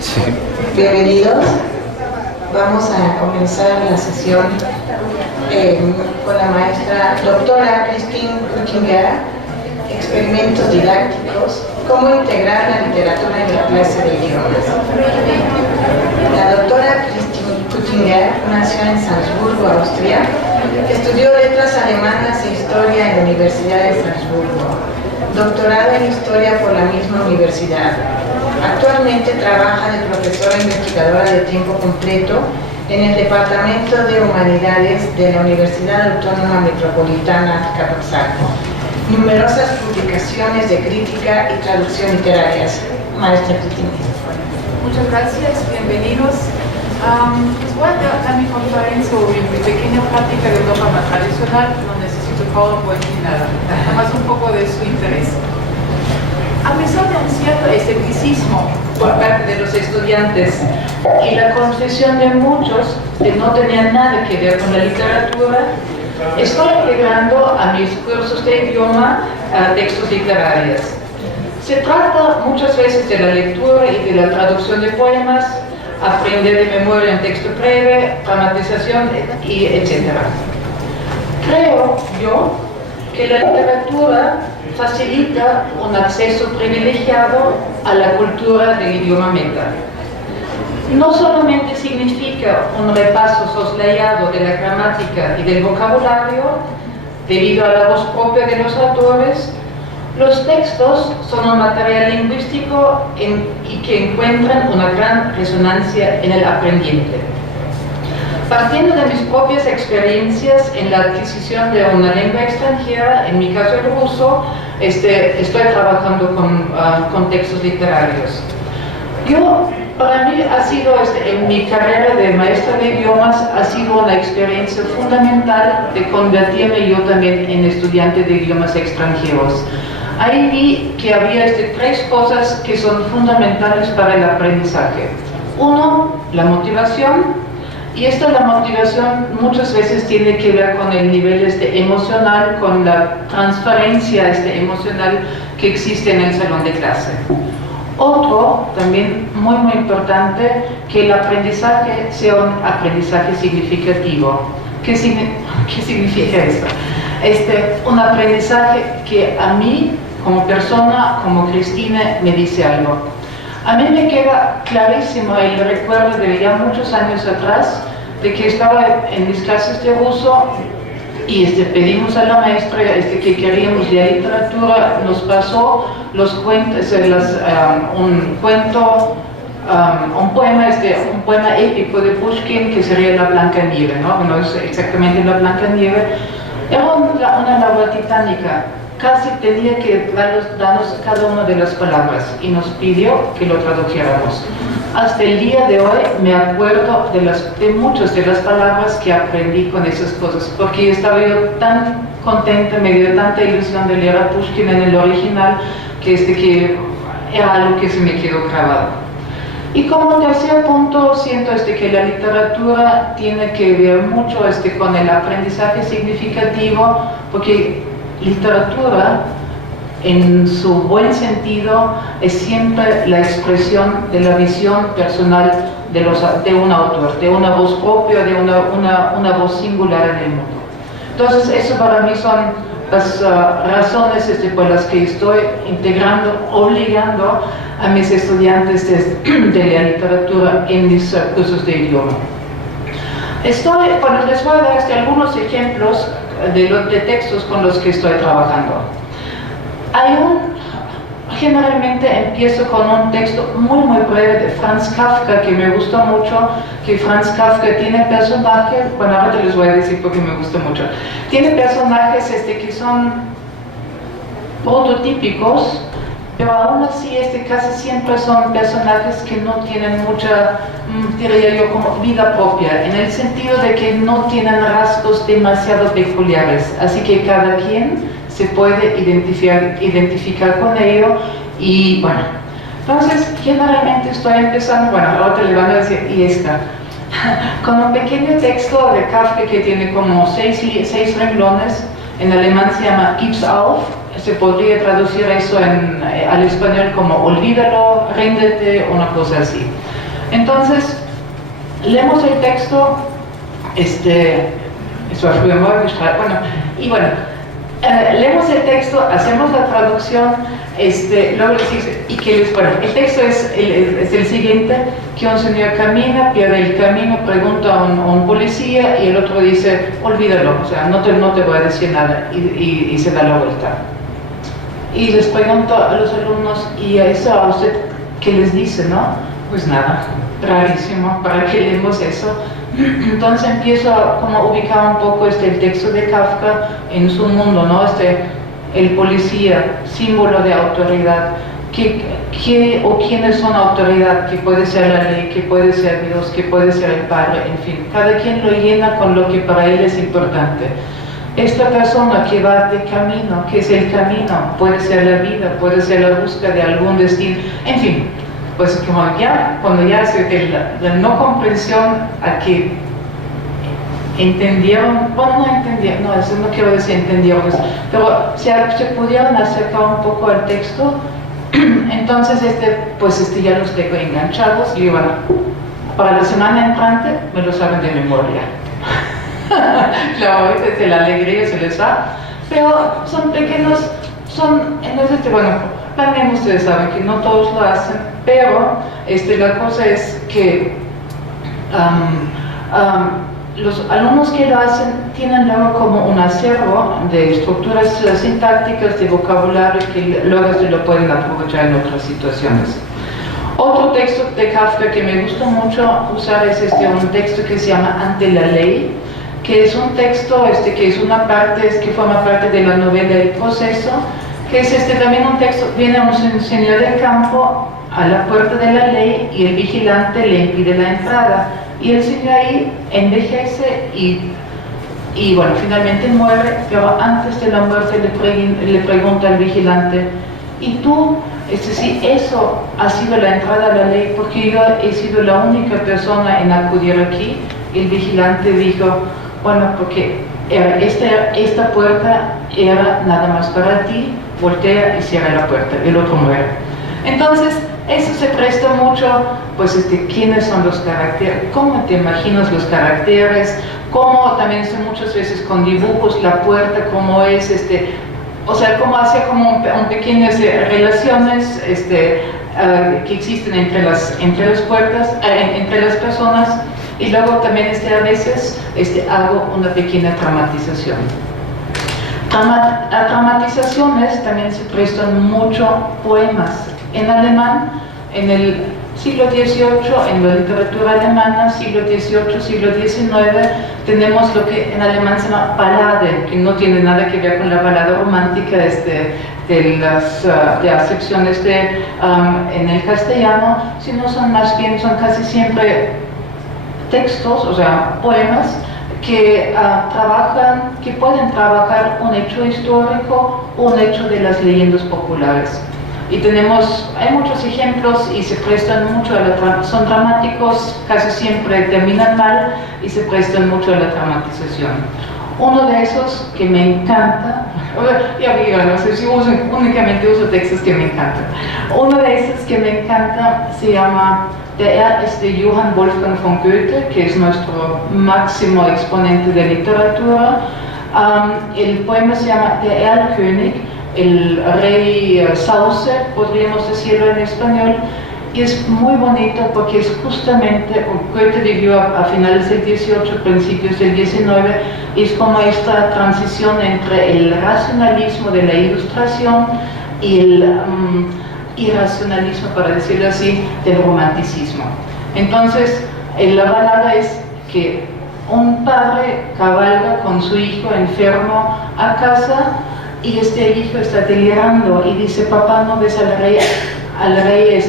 Sí. Bienvenidos. Vamos a comenzar la sesión con la maestra doctora Christine Kuttinger, experimentos didácticos, cómo integrar la literatura en la clase de idiomas. La doctora Christine Kuttinger nació en Salzburgo, Austria. Estudió letras alemanas e historia en la Universidad de Salzburgo. Doctorado en historia por la misma universidad. Actualmente trabaja de profesora investigadora de tiempo completo en el Departamento de Humanidades de la Universidad Autónoma Metropolitana Azcapotzalco. Numerosas publicaciones de crítica y traducción literarias. Maestra Cristina. Muchas gracias, bienvenidos. Les voy a dar mi conferencia o mi pequeña práctica de Europa tradicional. No necesito PowerPoint ni nada, más un poco de su interés. A pesar de un cierto escepticismo por parte de los estudiantes y la confesión de muchos que no tenían nada que ver con la literatura, estoy agregando a mis cursos de idioma textos literarios. Se trata muchas veces de la lectura y de la traducción de poemas, aprender de memoria un texto breve, dramatización, etc. Creo yo que la literatura facilita un acceso privilegiado a la cultura del idioma meta. No solamente significa un repaso soslayado de la gramática y del vocabulario, debido a la voz propia de los autores, los textos son un material lingüístico y que encuentran una gran resonancia en el aprendiente. Partiendo de mis propias experiencias en la adquisición de una lengua extranjera, en mi caso el ruso, estoy trabajando con textos literarios. Para mí ha sido, en mi carrera de maestra de idiomas, ha sido una experiencia fundamental de convertirme yo también en estudiante de idiomas extranjeros. Ahí vi que había tres cosas que son fundamentales para el aprendizaje. Uno, la motivación. Y la motivación muchas veces tiene que ver con el nivel emocional, con la transferencia emocional que existe en el salón de clase. Otro, también muy importante, que el aprendizaje sea un aprendizaje significativo. ¿Qué significa esto? Un aprendizaje que a mí, como persona, como Cristina, me dice algo. A mí me queda clarísimo el recuerdo de ya muchos años atrás de que estaba en mis clases de ruso y pedimos a la maestra que queríamos leer literatura, nos pasó los cuentos, un poema épico de Pushkin que sería La Blancanieves, ¿no? No es exactamente La Blancanieves, era una labor titánica. Casi tenía que darnos cada una de las palabras y nos pidió que lo tradujéramos. Hasta el día de hoy me acuerdo de muchas de las palabras que aprendí con esas cosas, porque estaba yo tan contenta, me dio tanta ilusión de leer a Pushkin en el original, que era algo que se me quedó grabado. Y como tercer punto, siento que la literatura tiene que ver mucho con el aprendizaje significativo, porque literatura, en su buen sentido, es siempre la expresión de la visión personal de un autor, de una voz propia, de una voz singular en el mundo. Entonces, eso para mí son las razones por las que estoy obligando a mis estudiantes de la literatura en mis cursos de idioma. Les voy a dar algunos ejemplos de textos con los que estoy trabajando. Generalmente empiezo con un texto muy breve de Franz Kafka que me gusta mucho, que Franz Kafka tiene personajes, ahora te les voy a decir porque me gusta mucho, tiene personajes que son prototípicos, pero aún así casi siempre son personajes que no tienen mucha, diría yo, como vida propia, en el sentido de que no tienen rasgos demasiado peculiares, así que cada quien se puede identificar con ello y bueno, entonces generalmente estoy empezando, ahora te le van a decir, con un pequeño texto de Kafka que tiene como seis renglones, en alemán se llama Gib's auf, se podría traducir eso al español como olvídalo, ríndete, una cosa así. Entonces, leemos el texto, leemos el texto, hacemos la traducción, luego les dice, el texto es el siguiente, que un señor camina, pierde el camino, pregunta a un policía y el otro dice, olvídalo, o sea, no te voy a decir nada, y se da la vuelta. Y les pregunto a los alumnos, ¿y a eso a usted qué les dice, no? Pues nada, rarísimo, ¿para qué leemos eso? Entonces empiezo a como ubicar un poco el texto de Kafka en su mundo, ¿no? El policía, símbolo de autoridad, quiénes son autoridad, que puede ser la ley, que puede ser Dios, que puede ser el Padre, en fin, cada quien lo llena con lo que para él es importante. Esta persona que va de camino, ¿qué es el camino? Puede ser la vida, puede ser la búsqueda de algún destino, en fin. Pues cuando ya se la no comprensión a que entendieron, bueno, no entendieron, no, eso no quiero decir entendieron, pero se pudieron acercar un poco al texto, entonces ya los tengo enganchados y bueno, para la semana entrante me lo saben de memoria. Claro, ahorita la alegría se les va, pero son pequeños, entonces bueno, también ustedes saben que no todos lo hacen, pero la cosa es que los alumnos que lo hacen tienen luego como un acervo de estructuras sintácticas, de vocabulario que luego se lo pueden aprovechar en otras situaciones. Otro texto de Kafka que me gusta mucho usar es un texto que se llama Ante la ley, que es un texto que es que forma parte de la novela El proceso, que es también un texto, viene un señor del campo a la puerta de la ley y el vigilante le impide la entrada, y el señor ahí envejece y bueno, finalmente muere, pero antes de la muerte le pregunta al vigilante, ¿y tú, si eso ha sido la entrada a la ley, porque yo he sido la única persona en acudir aquí? El vigilante dijo, bueno, porque esta puerta era nada más para ti, voltea y cierra la puerta, el otro muere. Entonces, eso se presta mucho, pues, quiénes son los caracteres, cómo te imaginas los caracteres, cómo también son muchas veces con dibujos, la puerta, cómo es, o sea, cómo hace como pequeñas relaciones que existen entre las puertas, entre las personas, y luego también a veces hago una pequeña dramatización. A dramatizaciones también se prestan mucho poemas. En alemán, en el siglo XVIII, en la literatura alemana, siglo XVIII, siglo XIX, tenemos lo que en alemán se llama Ballade, que no tiene nada que ver con la balada romántica de las acepciones en el castellano, sino son casi siempre textos, o sea, poemas, que pueden trabajar un hecho histórico o un hecho de las leyendas populares. Y hay muchos ejemplos y se prestan mucho son dramáticos, casi siempre terminan mal y se prestan mucho a la dramatización. Uno de esos que me encanta, no sé si únicamente uso textos que me encantan. Uno de esos que me encanta se llama es de Johann Wolfgang von Goethe, que es nuestro máximo exponente de literatura. El poema se llama Der Erlkönig, el rey Sauce, podríamos decirlo en español, y es muy bonito porque es justamente, Goethe vivió a finales del XVIII, principios del XIX, y es como esta transición entre el racionalismo de la ilustración y el irracionalismo, para decirlo así, del romanticismo. Entonces, la balada es que un padre cabalga con su hijo enfermo a casa y el hijo está delirando y dice, papá, ¿no ves al rey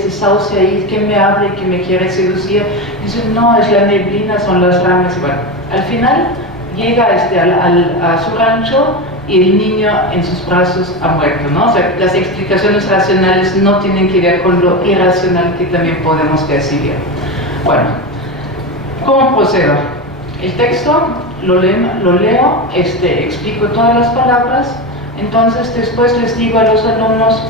Sauce ahí que me habla y que me quiere seducir? Dice, no, es la neblina, son las ramas. Y bueno, al final llega a su rancho y el niño en sus brazos ha muerto, ¿no? O sea, las explicaciones racionales no tienen que ver con lo irracional que también podemos percibir. Bueno, ¿cómo procedo? El texto lo leo, explico todas las palabras, Entonces después les digo a los alumnos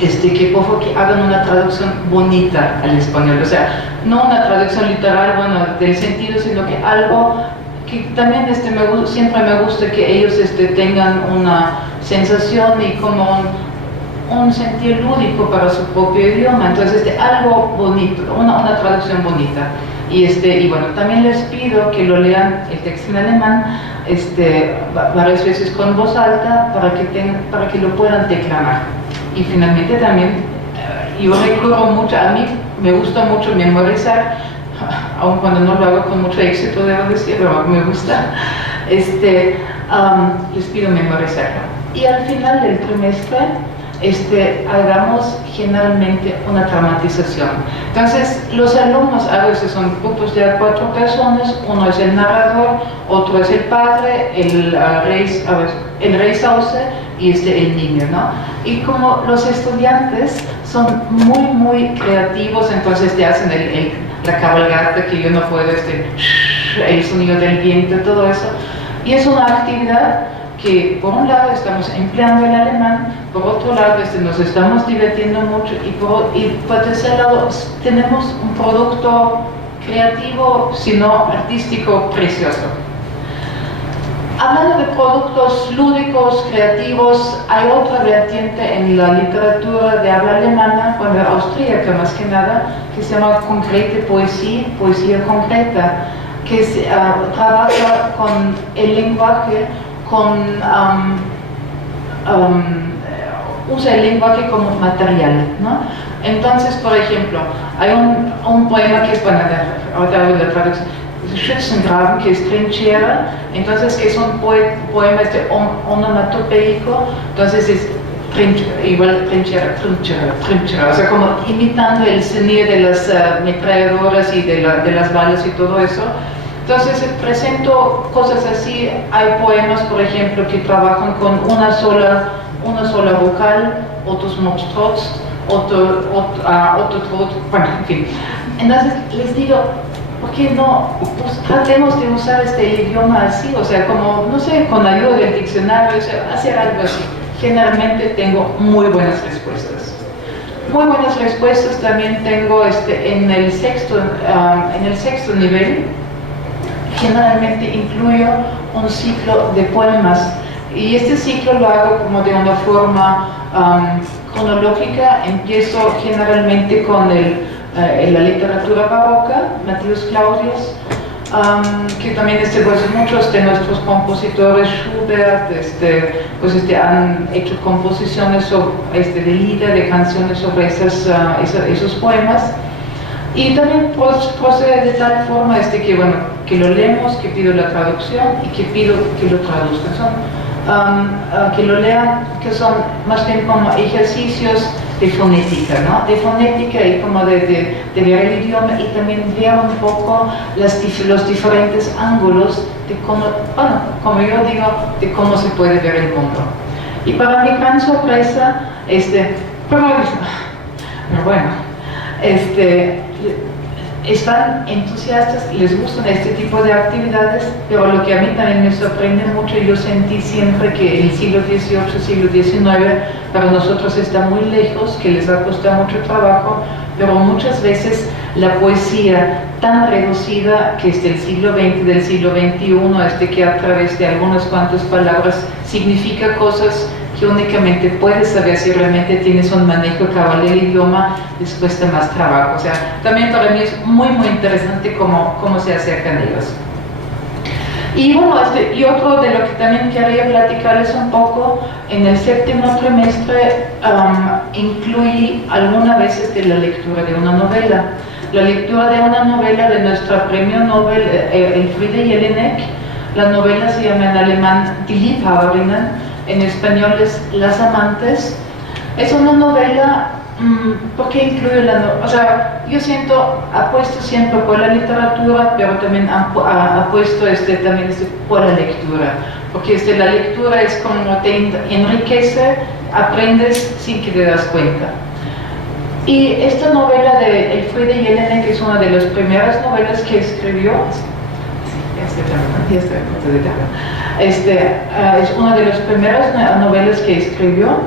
que por favor que hagan una traducción bonita al español, o sea, no una traducción literal, bueno, del sentido, sino que algo que también siempre me gusta que ellos tengan una sensación y como un sentido lúdico para su propio idioma, entonces algo bonito, una traducción bonita. Y bueno, también les pido que lo lean el texto en alemán varias veces con voz alta para que lo puedan declamar. Y finalmente también, yo recurro mucho, a mí me gusta mucho memorizar, aun cuando no lo hago con mucho éxito, debo decir, pero me gusta, les pido memorizarlo. Y al final del trimestre, hagamos generalmente una dramatización. Entonces, los alumnos a veces son grupos de 4 personas, uno es el narrador, otro es el padre, el rey Sauce y el niño, ¿no? Y como los estudiantes son muy creativos, entonces te hacen la cabalgata que yo no puedo, el sonido del viento, todo eso. Y es una actividad que por un lado estamos empleando el alemán, por otro lado nos estamos divirtiendo mucho y por tercer lado tenemos un producto creativo, sino artístico, precioso. Hablando de productos lúdicos, creativos, hay otra vertiente en la literatura de habla alemana, bueno, austríaca más que nada, que se llama concrete poesía, poesía concreta, que trabaja con el lenguaje, usa el lenguaje como material, ¿no? Entonces, por ejemplo, hay un poema que es, bueno, ahorita hago la traducción, Schützengraben, que es trinchera, entonces que es un poema onomatopeico, entonces es igual trinchera, o sea, como imitando el sonido de las metralladoras y de las balas y todo eso. Entonces presento cosas así, hay poemas, por ejemplo, que trabajan con una sola vocal, otros mockstrots, otro trot, bueno, en fin. Entonces les digo, ¿por qué no? Pues tratemos de usar este idioma así, o sea, como, no sé, con ayuda del diccionario, o sea, hacer algo así. Generalmente tengo muy buenas respuestas. Muy buenas respuestas también tengo en el sexto nivel. Generalmente incluyo un ciclo de poemas y este ciclo lo hago como de una forma cronológica. Empiezo generalmente con la literatura barroca, Matthias Claudius, que también pues muchos de nuestros compositores, Schubert, han hecho composiciones de lieder, de canciones sobre esos poemas. Y también procede de tal forma que lo leemos, que pido la traducción y que pido que lo traduzcan. Que lo lean, que son más bien como ejercicios de fonética, ¿no? De fonética y como de ver el idioma y también ver un poco los diferentes ángulos de cómo, bueno, como yo digo, de cómo se puede ver el mundo. Y para mi gran sorpresa, pero bueno, están entusiastas, les gustan este tipo de actividades, pero lo que a mí también me sorprende mucho, yo sentí siempre que el siglo XVIII, siglo XIX, para nosotros está muy lejos, que les va a costar mucho trabajo, pero muchas veces la poesía tan reducida que es del siglo XX, del siglo XXI, que a través de algunas cuantas palabras significa cosas que únicamente puedes saber si realmente tienes un manejo cabal del idioma, les cuesta más trabajo. O sea, también para mí es muy interesante cómo se acercan ellos. Y bueno, y otro de lo que también quería platicarles un poco, en el séptimo trimestre incluí algunas veces de la lectura de una novela. La lectura de una novela de nuestra premio Nobel, Elfriede Jelinek. La novela se llama en alemán Die Liebhaberinnen, en español es Las Amantes. Es una novela, ¿por qué incluyo la novela? O sea, yo apuesto siempre por la literatura, pero también apuesto también por la lectura, porque la lectura es como te enriquece, aprendes sin que te das cuenta. Y esta novela de Elfriede Jelinek es una de las primeras novelas que escribió, Es una de las primeras novelas que escribió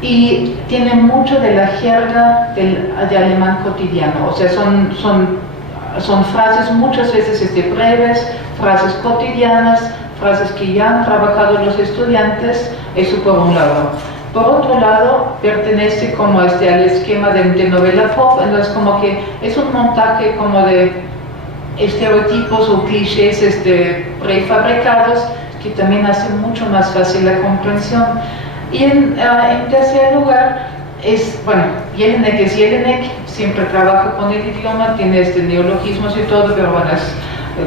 y tiene mucho de la jerga de alemán cotidiano, o sea, son frases muchas veces breves, frases cotidianas, frases que ya han trabajado los estudiantes, eso por un lado. Por otro lado, pertenece como al esquema de novela pop, entonces como que es un montaje como de estereotipos o clichés prefabricados que también hacen mucho más fácil la comprensión. Y en tercer lugar, Jelinek es Jelinek, siempre trabaja con el idioma, tiene neologismos y todo, pero bueno, es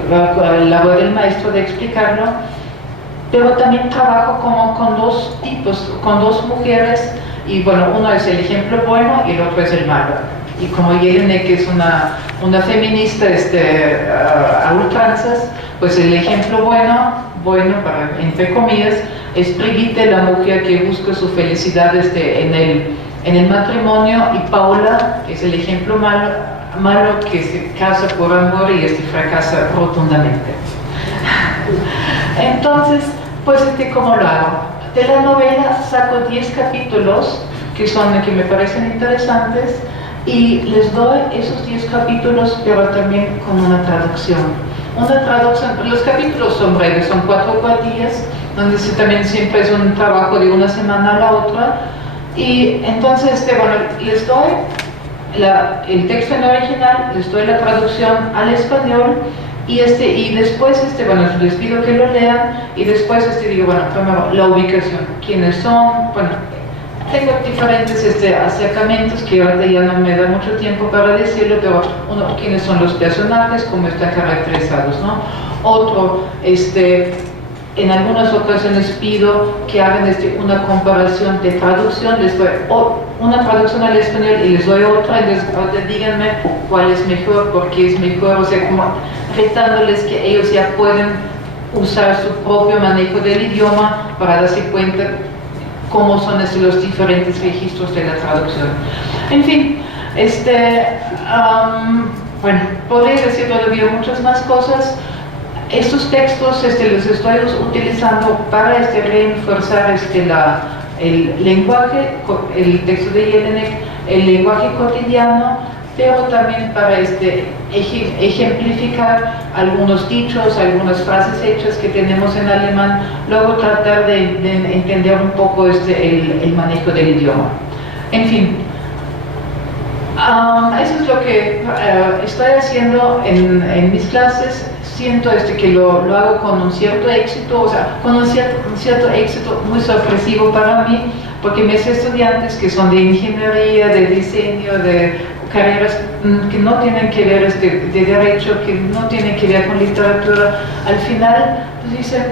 la labor del maestro de explicarlo. Pero también trabajo como con dos tipos, con dos mujeres, y bueno, uno es el ejemplo bueno y el otro es el malo. Y como Jelinek es una feminista a ultranzas, pues el ejemplo bueno entre comillas, es Brigitte, la mujer que busca su felicidad en el matrimonio, y Paula es el ejemplo malo que se casa por amor y fracasa rotundamente. Entonces, pues ¿cómo lo hago? De la novela saco 10 capítulos que me parecen interesantes y les doy esos 10 capítulos, pero también con una traducción. Los capítulos son breves, son 4 cuartillas, donde también siempre es un trabajo de una semana a la otra, y entonces les doy el texto en original, les doy la traducción al español, y después les pido que lo lean, y después digo, primero la ubicación, quiénes son, tengo diferentes acercamientos que ahorita ya no me da mucho tiempo para decirlo, pero uno, quiénes son los personajes, cómo están caracterizados, ¿no? Otro, en algunas ocasiones pido que hagan una comparación de traducción, les doy una traducción al español y les doy otra, y díganme cuál es mejor, por qué es mejor, o sea, como retándoles que ellos ya pueden usar su propio manejo del idioma para darse cuenta cómo son los diferentes registros de la traducción. En fin, podría decir todavía muchas más cosas. Estos textos los estoy utilizando para reforzar el lenguaje, el texto de Jelinek, el lenguaje cotidiano, pero también para ejemplificar algunos dichos, algunas frases hechas que tenemos en alemán, luego tratar de entender un poco el manejo del idioma. En fin, eso es lo que estoy haciendo en mis clases. Siento que lo hago con un cierto éxito, o sea, con un cierto éxito muy sorpresivo para mí, porque mis estudiantes que son de ingeniería, de diseño, de carreras que no tienen que ver de derecho, que no tienen que ver con literatura, al final pues dicen,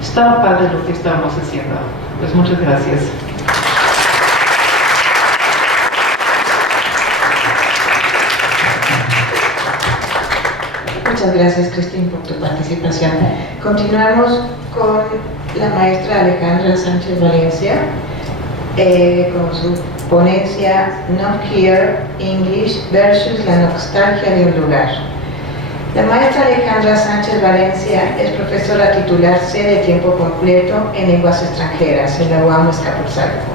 estaba padre lo que estábamos haciendo. Pues muchas gracias. Muchas gracias, Cristín, por tu participación. Continuamos con la maestra Alejandra Sánchez Valencia con su ponencia Not Here, English versus la nostalgia de un lugar. La maestra Alejandra Sánchez Valencia es profesora titular C de tiempo completo en lenguas extranjeras en la UAM Azcapotzalco.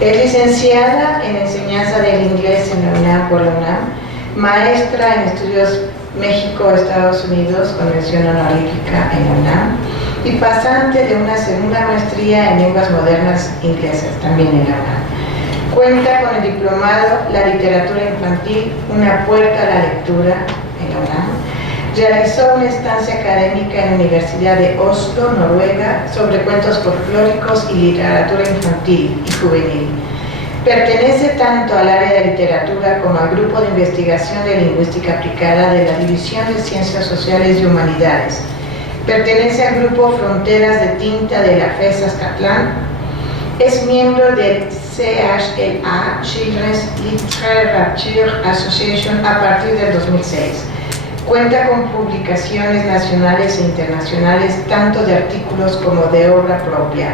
Es licenciada en enseñanza del inglés en la UNAM por la UNAM, maestra en estudios México-Estados Unidos con mención honorífica en la UNAM y pasante de una segunda maestría en lenguas modernas inglesas también en la UNAM. Cuenta con el diplomado La literatura infantil, una puerta a la lectura en la UNAM. Realizó una estancia académica en la Universidad de Oslo, Noruega, sobre cuentos folclóricos y literatura infantil y juvenil. Pertenece tanto al área de literatura como al grupo de investigación de lingüística aplicada de la División de Ciencias Sociales y Humanidades. Pertenece al grupo Fronteras de Tinta de la FES Azcatlán. Es miembro del CHLA, Children's Literature Association, a partir del 2006. Cuenta con publicaciones nacionales e internacionales, tanto de artículos como de obra propia,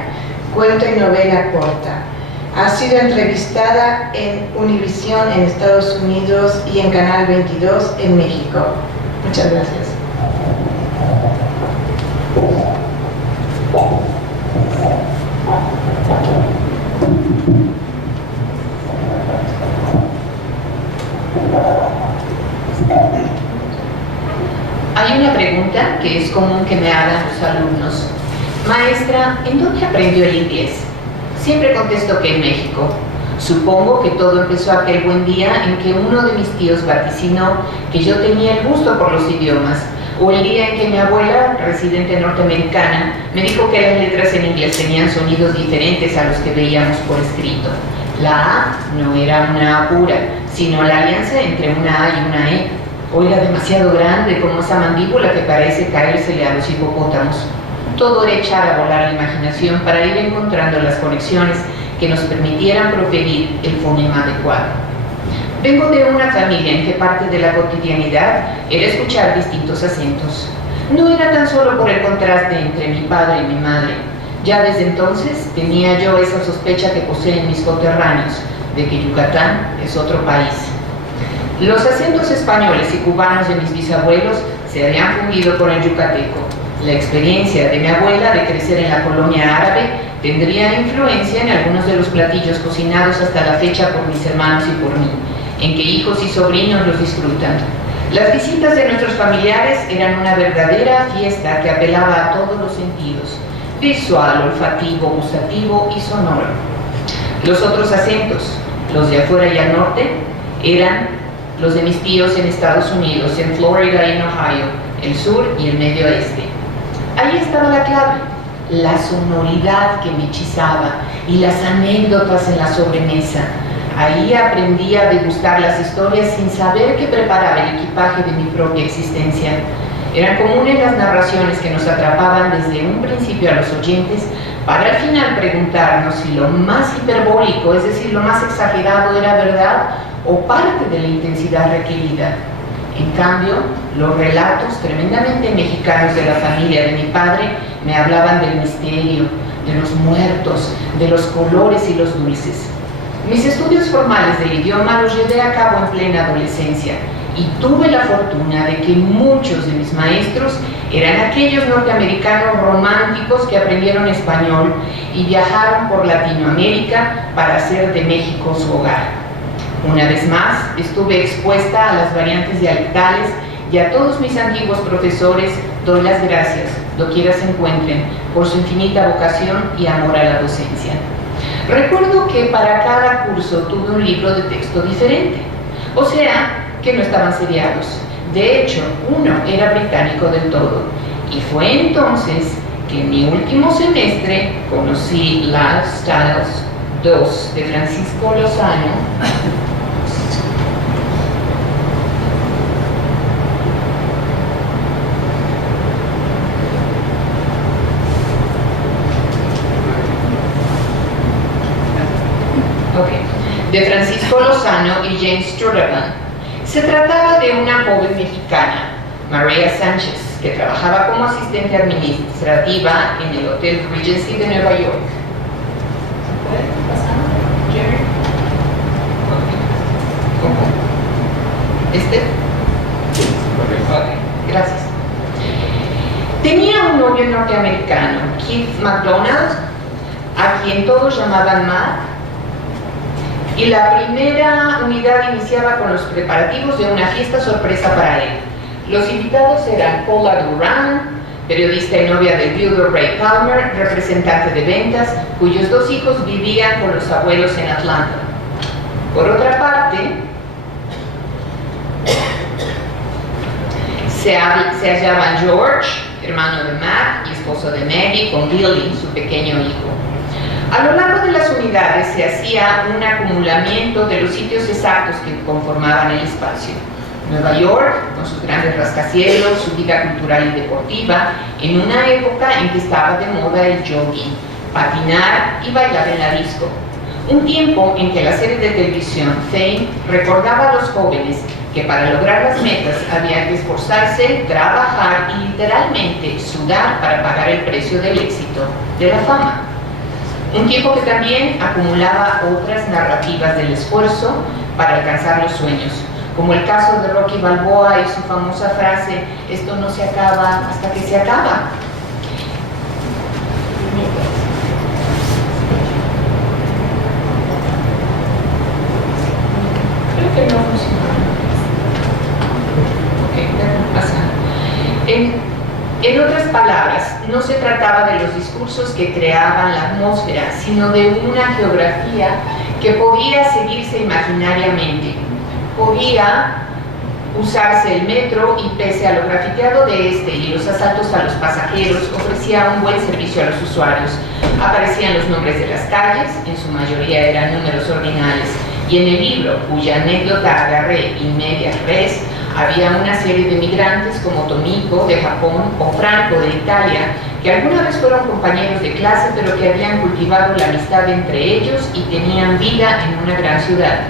cuento y novela corta. Ha sido entrevistada en Univisión en Estados Unidos y en Canal 22 en México. Muchas gracias. una pregunta que es común que me hagan los alumnos. Maestra, ¿en dónde aprendió el inglés? Siempre contesto que en México. Supongo que todo empezó aquel buen día en que uno de mis tíos vaticinó que yo tenía el gusto por los idiomas, o el día en que mi abuela, residente norteamericana, me dijo que las letras en inglés tenían sonidos diferentes a los que veíamos por escrito. La A no era una A pura, sino la alianza entre una A y una E. O era demasiado grande, como esa mandíbula que parece caérsele a los hipopótamos. Todo era echar a volar la imaginación para ir encontrando las conexiones que nos permitieran proferir el fonema adecuado. Vengo de una familia en que parte de la cotidianidad era escuchar distintos acentos. No era tan solo por el contraste entre mi padre y mi madre. Ya desde entonces tenía yo esa sospecha que poseen mis coterráneos, de que Yucatán es otro país. Los acentos españoles y cubanos de mis bisabuelos se habían fundido con el yucateco. La experiencia de mi abuela de crecer en la colonia árabe tendría influencia en algunos de los platillos cocinados hasta la fecha por mis hermanos y por mí, en que hijos y sobrinos los disfrutan. Las visitas de nuestros familiares eran una verdadera fiesta que apelaba a todos los sentidos: visual, olfativo, gustativo y sonoro. Los otros acentos, los de afuera y al norte, eran los de mis tíos en Estados Unidos, en Florida y en Ohio, el sur y el medio oeste. Ahí estaba la clave: la sonoridad que me hechizaba y las anécdotas en la sobremesa. Ahí aprendí a degustar las historias sin saber que preparaba el equipaje de mi propia existencia. Eran comunes las narraciones que nos atrapaban desde un principio a los oyentes, para al final preguntarnos si lo más hiperbólico, es decir, lo más exagerado, era verdad o parte de la intensidad requerida. En cambio, los relatos tremendamente mexicanos de la familia de mi padre me hablaban del misterio, de los muertos, de los colores y los dulces. Mis estudios formales del idioma los llevé a cabo en plena adolescencia y tuve la fortuna de que muchos de mis maestros eran aquellos norteamericanos románticos que aprendieron español y viajaron por Latinoamérica para hacer de México su hogar. Una vez más, estuve expuesta a las variantes dialectales y a todos mis antiguos profesores doy las gracias, doquiera se encuentren, por su infinita vocación y amor a la docencia. Recuerdo que para cada curso tuve un libro de texto diferente, o sea, que no estaban seriados. De hecho, uno era británico del todo, y fue entonces que en mi último semestre conocí Lifestyles 2 de Francisco Lozano, de Francisco Lozano y James Sturtevant. Se trataba de una joven mexicana, María Sánchez, que trabajaba como asistente administrativa en el Hotel Regency de Nueva York. ¿Puede pasar, Jerry? ¿Este? Ok, gracias. Tenía un novio norteamericano, Keith McDonald, a quien todos llamaban Matt, y la primera unidad iniciaba con los preparativos de una fiesta sorpresa para él. Los invitados eran Paula Duran, periodista y novia del viudo Ray Palmer, representante de ventas, cuyos dos hijos vivían con los abuelos en Atlanta. Por otra parte, se hallaban George, hermano de Matt y esposo de Maggie, con Billy, su pequeño hijo. A lo largo de las unidades se hacía un acumulamiento de los sitios exactos que conformaban el espacio. Nueva York, con sus grandes rascacielos, su vida cultural y deportiva, en una época en que estaba de moda el jogging, patinar y bailar en la disco. Un tiempo en que la serie de televisión Fame recordaba a los jóvenes que para lograr las metas había que esforzarse, trabajar y literalmente sudar para pagar el precio del éxito, de la fama. Un tiempo que también acumulaba otras narrativas del esfuerzo para alcanzar los sueños, como el caso de Rocky Balboa y su famosa frase: esto no se acaba hasta que se acaba. Creo que no funciona. Ok, pasa. En En otras palabras, no se trataba de los discursos que creaban la atmósfera, sino de una geografía que podía seguirse imaginariamente. Podía usarse el metro y, pese a lo grafiteado de este y los asaltos a los pasajeros, ofrecía un buen servicio a los usuarios. Aparecían los nombres de las calles, en su mayoría eran números ordinales, y en el libro, cuya anécdota agarré in medias res, había una serie de migrantes como Tomiko de Japón o Franco de Italia, que alguna vez fueron compañeros de clase, pero que habían cultivado la amistad entre ellos y tenían vida en una gran ciudad.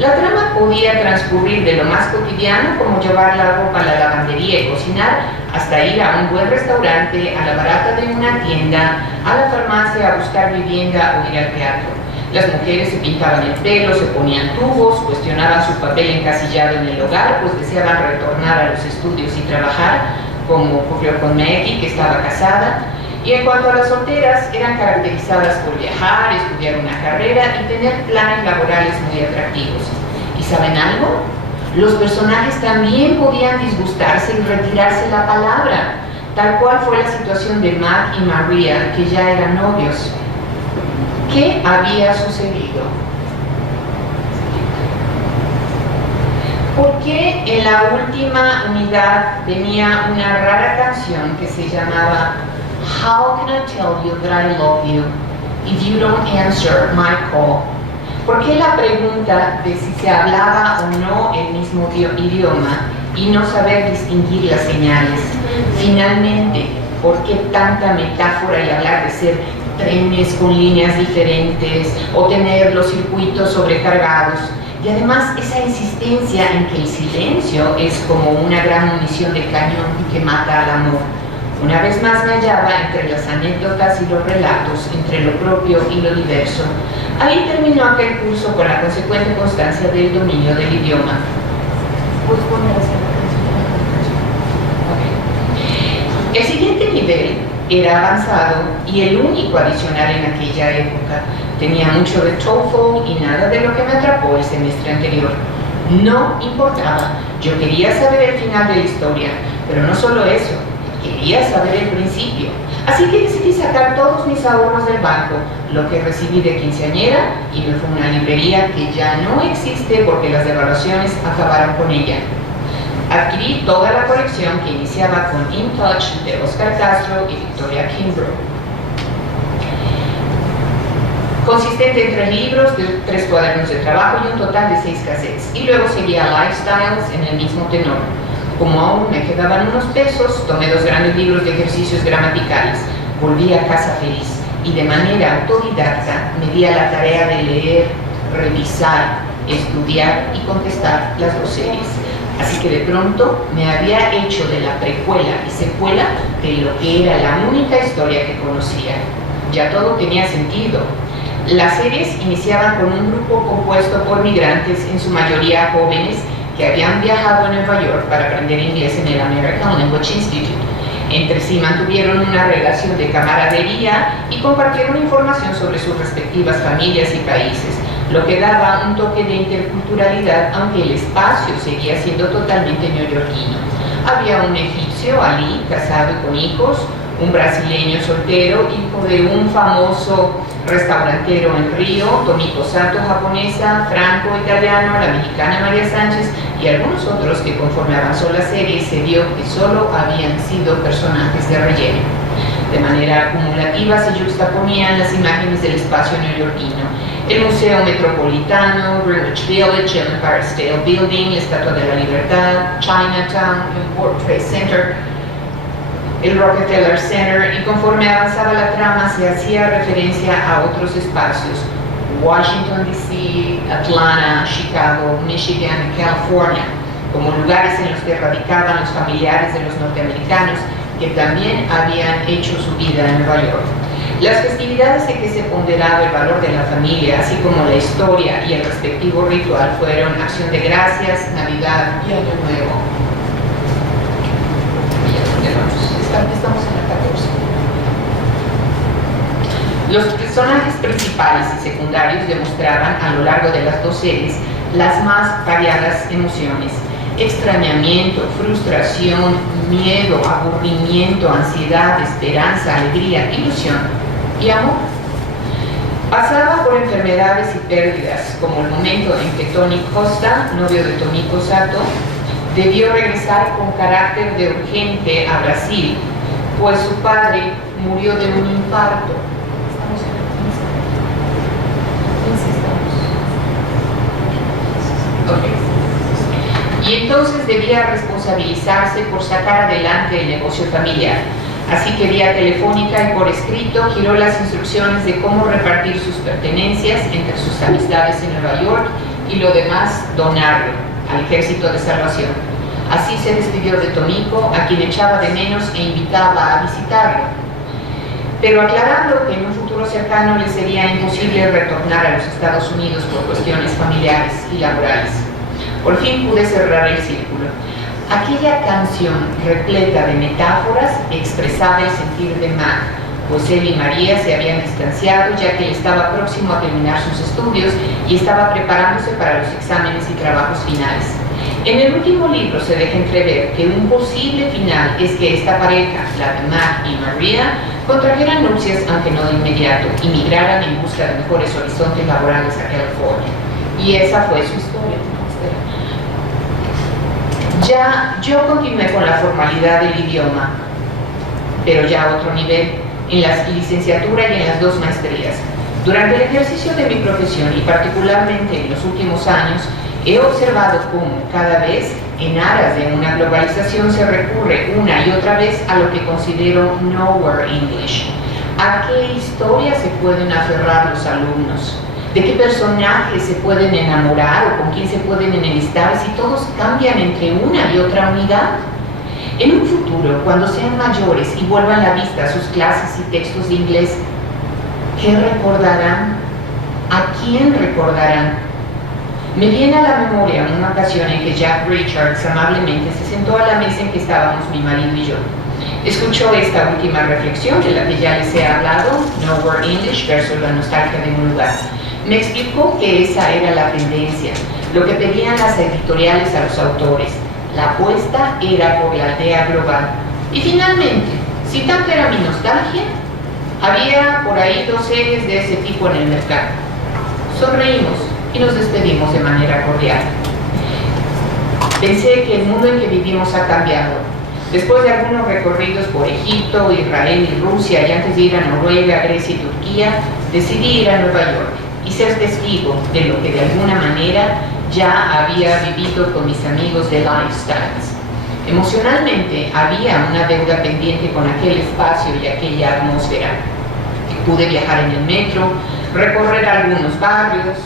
La trama podía transcurrir de lo más cotidiano, como llevar la ropa a la lavandería y cocinar, hasta ir a un buen restaurante, a la barata de una tienda, a la farmacia a buscar vivienda o ir al teatro. Las mujeres se pintaban el pelo, se ponían tubos, cuestionaban su papel encasillado en el hogar, pues deseaban retornar a los estudios y trabajar, como ocurrió con Maggie, que estaba casada. Y en cuanto a las solteras, eran caracterizadas por viajar, estudiar una carrera y tener planes laborales muy atractivos. ¿Y saben algo? Los personajes también podían disgustarse y retirarse la palabra, tal cual fue la situación de Matt y Maria, que ya eran novios. ¿Qué había sucedido? ¿Por qué en la última unidad venía una rara canción que se llamaba How can I tell you that I love you if you don't answer my call? ¿Por qué la pregunta de si se hablaba o no el mismo idioma y no saber distinguir las señales? Finalmente, ¿por qué tanta metáfora y hablar de ser trenes con líneas diferentes o tener los circuitos sobrecargados? Y además esa insistencia en que el silencio es como una gran munición de cañón que mata al amor. Una vez más me hallaba entre las anécdotas y los relatos, entre lo propio y lo diverso. Ahí terminó aquel curso con la consecuente constancia del dominio del idioma. El siguiente nivel era avanzado y el único adicional en aquella época. Tenía mucho de TOEFL y nada de lo que me atrapó el semestre anterior. No importaba, yo quería saber el final de la historia, pero no solo eso, quería saber el principio. Así que decidí sacar todos mis ahorros del banco, lo que recibí de quinceañera, y me fue a una librería que ya no existe porque las devaluaciones acabaron con ella. Adquirí toda la colección que iniciaba con In Touch de Oscar Castro y Victoria Kimbrough, consistente en 3 libros, 3 cuadernos de trabajo y un total de 6 cassettes. Y luego seguía Lifestyles en el mismo tenor. Como aún me quedaban unos pesos, tomé 2 grandes libros de ejercicios gramaticales. Volví a casa feliz y de manera autodidacta me di a la tarea de leer, revisar, estudiar y contestar las 2 series. Así que de pronto me había hecho de la precuela y secuela de lo que era la única historia que conocía. Ya todo tenía sentido. Las series iniciaban con un grupo compuesto por migrantes, en su mayoría jóvenes, que habían viajado a Nueva York para aprender inglés en el American Language Institute. Entre sí mantuvieron una relación de camaradería y compartieron información sobre sus respectivas familias y países, lo que daba un toque de interculturalidad, aunque el espacio seguía siendo totalmente neoyorquino. Había un egipcio, Ali, casado y con hijos, un brasileño soltero, hijo de un famoso restaurantero en Río, Tomiko Sato, japonesa, Franco, italiano, la mexicana María Sánchez y algunos otros que, conforme avanzó la serie, se vio que solo habían sido personajes de relleno. De manera acumulativa se juxtaponían las imágenes del espacio neoyorquino: el Museo Metropolitano, Greenwich Village, el Empire State Building, la Estatua de la Libertad, Chinatown, el World Trade Center, el Rockefeller Center, y conforme avanzaba la trama se hacía referencia a otros espacios: Washington DC, Atlanta, Chicago, Michigan y California, como lugares en los que radicaban los familiares de los norteamericanos que también habían hecho su vida en Nueva York. Las festividades en que se ponderaba el valor de la familia, así como la historia y el respectivo ritual, fueron Acción de Gracias, Navidad y Año Nuevo. Estamos en la 14. Los personajes principales y secundarios demostraban a lo largo de las 2 series las más variadas emociones. extrañamiento, frustración, miedo, aburrimiento, ansiedad, esperanza, alegría, ilusión y amor. Pasaba por enfermedades y pérdidas, como el momento en que Tony Costa, novio de Tomiko Sato, debió regresar con carácter de urgente a Brasil, pues su padre murió de un infarto. Okay. Y entonces debía responsabilizarse por sacar adelante el negocio familiar. Así que vía telefónica y por escrito giró las instrucciones de cómo repartir sus pertenencias entre sus amistades en Nueva York y lo demás donarlo al Ejército de Salvación. Así se despidió de Tomiko, a quien echaba de menos e invitaba a visitarlo, pero aclarando que en un futuro cercano le sería imposible retornar a los Estados Unidos por cuestiones familiares y laborales. Por fin pude cerrar el círculo. Aquella canción repleta de metáforas expresaba el sentir de Mac, pues él y María se habían distanciado ya que él estaba próximo a terminar sus estudios y estaba preparándose para los exámenes y trabajos finales. En el último libro se deja entrever que un posible final es que esta pareja, la de Mac y María, contrajeran nupcias, aunque no de inmediato, y migraran en busca de mejores horizontes laborales a California. Y esa fue su historia. Ya yo continué con la formalidad del idioma, pero ya a otro nivel, en la licenciatura y en las 2 maestrías. Durante el ejercicio de mi profesión y particularmente en los últimos años, he observado cómo cada vez, en aras de una globalización, se recurre una y otra vez a lo que considero nowhere English. ¿A qué historia se pueden aferrar los alumnos? ¿De qué personajes se pueden enamorar o con quién se pueden enemistar si todos cambian entre una y otra unidad? En un futuro, cuando sean mayores y vuelvan la vista a sus clases y textos de inglés, ¿qué recordarán? ¿A quién recordarán? Me viene a la memoria una ocasión en que Jack Richards amablemente se sentó a la mesa en que estábamos mi marido y yo. Escuchó esta última reflexión de la que ya les he hablado, Nowhere English versus la nostalgia de un lugar. Me explicó que esa era la tendencia, lo que pedían las editoriales a los autores. La apuesta era por la aldea global. Y finalmente, si tanta era mi nostalgia, había por ahí 2 series de ese tipo en el mercado. Sonreímos y nos despedimos de manera cordial. Pensé que el mundo en que vivimos ha cambiado. Después de algunos recorridos por Egipto, Israel y Rusia, y antes de ir a Noruega, Grecia y Turquía, decidí ir a Nueva York y ser testigo de lo que de alguna manera ya había vivido con mis amigos de Lifestyles. Emocionalmente había una deuda pendiente con aquel espacio y aquella atmósfera. Pude viajar en el metro, recorrer algunos barrios,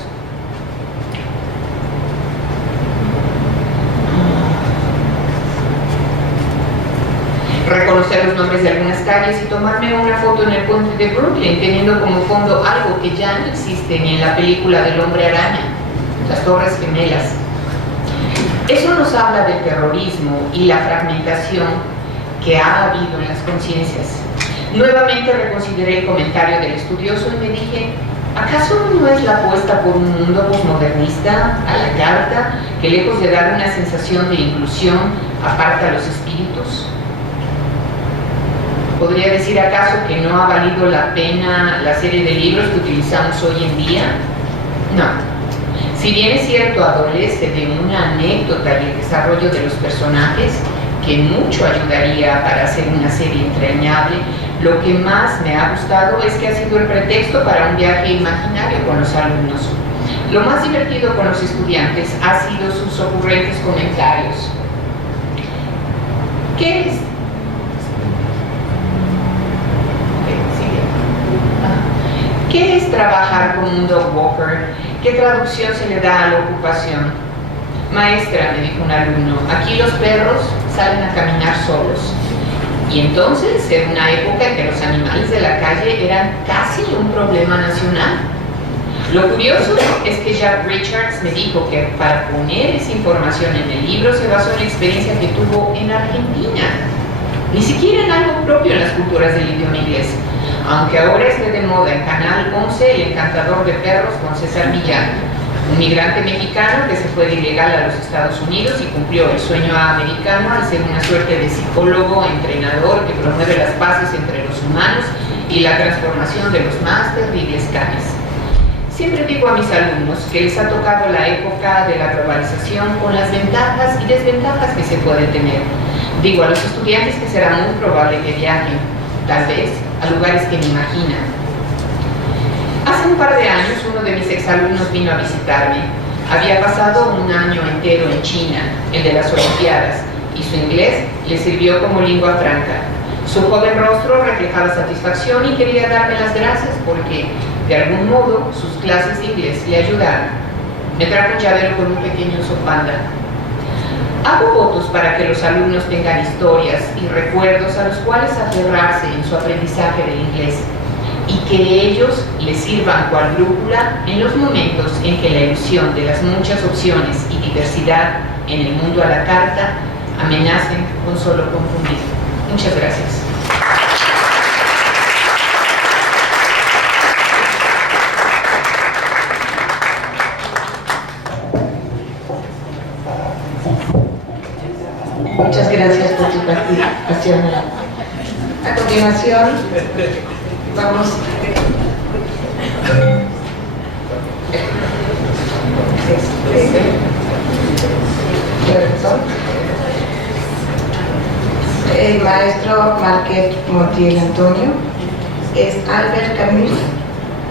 reconocer los nombres de algunas calles y tomarme una foto en el puente de Brooklyn, teniendo como fondo algo que ya no existe ni en la película del Hombre Araña, las Torres Gemelas. Eso nos habla del terrorismo y la fragmentación que ha habido en las conciencias. Nuevamente reconsideré el comentario del estudioso y me dije, ¿acaso no es la apuesta por un mundo posmodernista a la carta que, lejos de dar una sensación de inclusión, aparta a los espíritus? ¿Podría decir acaso que no ha valido la pena la serie de libros que utilizamos hoy en día? No. Si bien es cierto, adolece de una anécdota y el desarrollo de los personajes, que mucho ayudaría para hacer una serie entrañable, lo que más me ha gustado es que ha sido el pretexto para un viaje imaginario con los alumnos. Lo más divertido con los estudiantes ha sido sus ocurrentes comentarios. ¿Qué es? ¿Qué es trabajar con un dog walker? ¿Qué traducción se le da a la ocupación? Maestra, me dijo un alumno, aquí los perros salen a caminar solos. Y entonces, en una época en que los animales de la calle eran casi un problema nacional. Lo curioso es que Jack Richards me dijo que para poner esa información en el libro se basó en la experiencia que tuvo en Argentina. Ni siquiera en algo propio en las culturas del idioma inglés. Aunque ahora esté de moda en Canal 11 El Encantador de Perros con César Millán. Un migrante mexicano que se fue de ilegal a los Estados Unidos y cumplió el sueño americano al ser una suerte de psicólogo, entrenador que promueve las paces entre los humanos y la transformación de los más terribles canes. Siempre digo a mis alumnos que les ha tocado la época de la globalización con las ventajas y desventajas que se pueden tener. Digo a los estudiantes que será muy probable que viajen, tal vez, a lugares que ni imaginan. Hace un par de años uno de mis exalumnos vino a visitarme. Había pasado un año entero en China, el de las Olimpiadas, y su inglés le sirvió como lengua franca. Su joven rostro reflejaba satisfacción y quería darme las gracias porque, de algún modo, sus clases de inglés le ayudaron. Me trajo un llavero con un pequeño oso panda. Hago votos para que los alumnos tengan historias y recuerdos a los cuales aferrarse en su aprendizaje del inglés y que ellos les sirvan cual brújula en los momentos en que la ilusión de las muchas opciones y diversidad en el mundo a la carta amenacen con solo confundir. Muchas gracias. Muchas gracias por tu participación. A continuación, vamos el maestro Marquet Montiel Antonio es Albert Camus,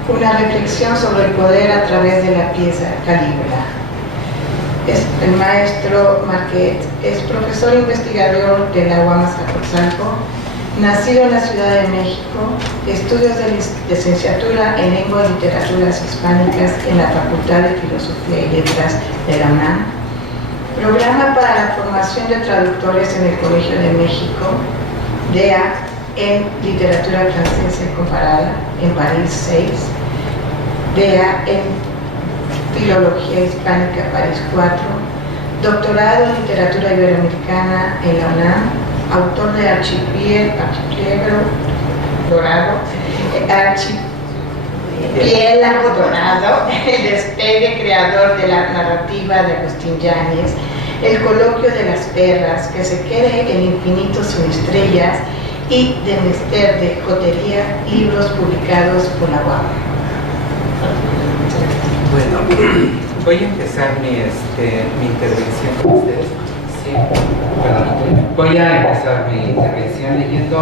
una reflexión sobre el poder a través de la pieza Calígula. El maestro Marquet es profesor investigador de la UAM Azcapotzalco, nacido en la Ciudad de México, estudios de licenciatura en Lengua y Literaturas Hispánicas en la Facultad de Filosofía y Letras de la UNAM, programa para la formación de traductores en el Colegio de México, DEA en Literatura Francesa y Comparada en París 6, DEA en Filología Hispánica París 4, doctorado en Literatura Iberoamericana en la UNAM, autor de Archipiélago Dorado, el despegue creador de la narrativa de Agustín Yáñez, el coloquio de las perras, que se quede el infinito sin estrellas y de Mester de Jotería, libros publicados por la UAM. Bueno, voy a empezar mi intervención con ustedes. Sí. Bueno, voy a empezar mi intervención leyendo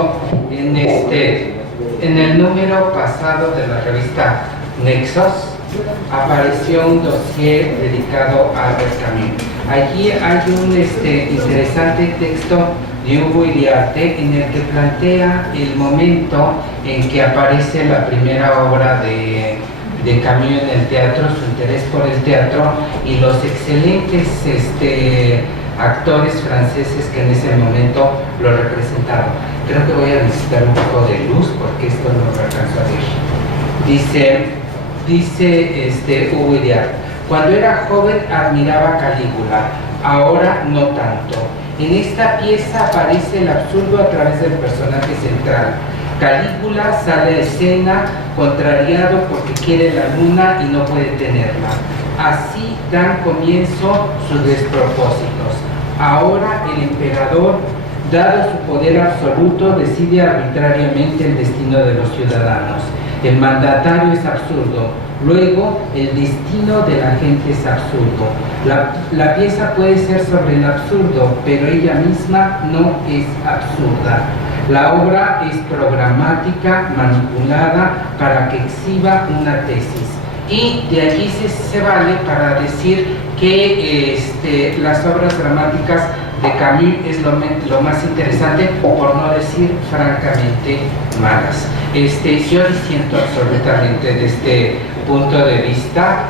en el número pasado de la revista Nexos apareció un dossier dedicado a Albert Camus. Allí hay un interesante texto de Hugo Iriarte en el que plantea el momento en que aparece la primera obra de Camus en el teatro, su interés por el teatro y los excelentes actores franceses que en ese momento lo representaron. Creo que voy a necesitar un poco de luz porque esto no lo alcanzo a ver. Dice Hugo Iriarte: cuando era joven admiraba Calígula, ahora no tanto. En esta pieza aparece el absurdo a través del personaje central. Calígula sale a escena contrariado porque quiere la luna y no puede tenerla. Así dan comienzo sus despropósitos. Ahora el emperador, dado su poder absoluto, decide arbitrariamente el destino de los ciudadanos. El mandatario es absurdo. Luego, el destino de la gente es absurdo. La pieza puede ser sobre el absurdo, pero ella misma no es absurda. La obra es programática, manipulada para que exhiba una tesis. Y de allí se vale para decir que las obras dramáticas de Camus es lo más interesante, por no decir francamente malas. Yo disiento absolutamente de este punto de vista,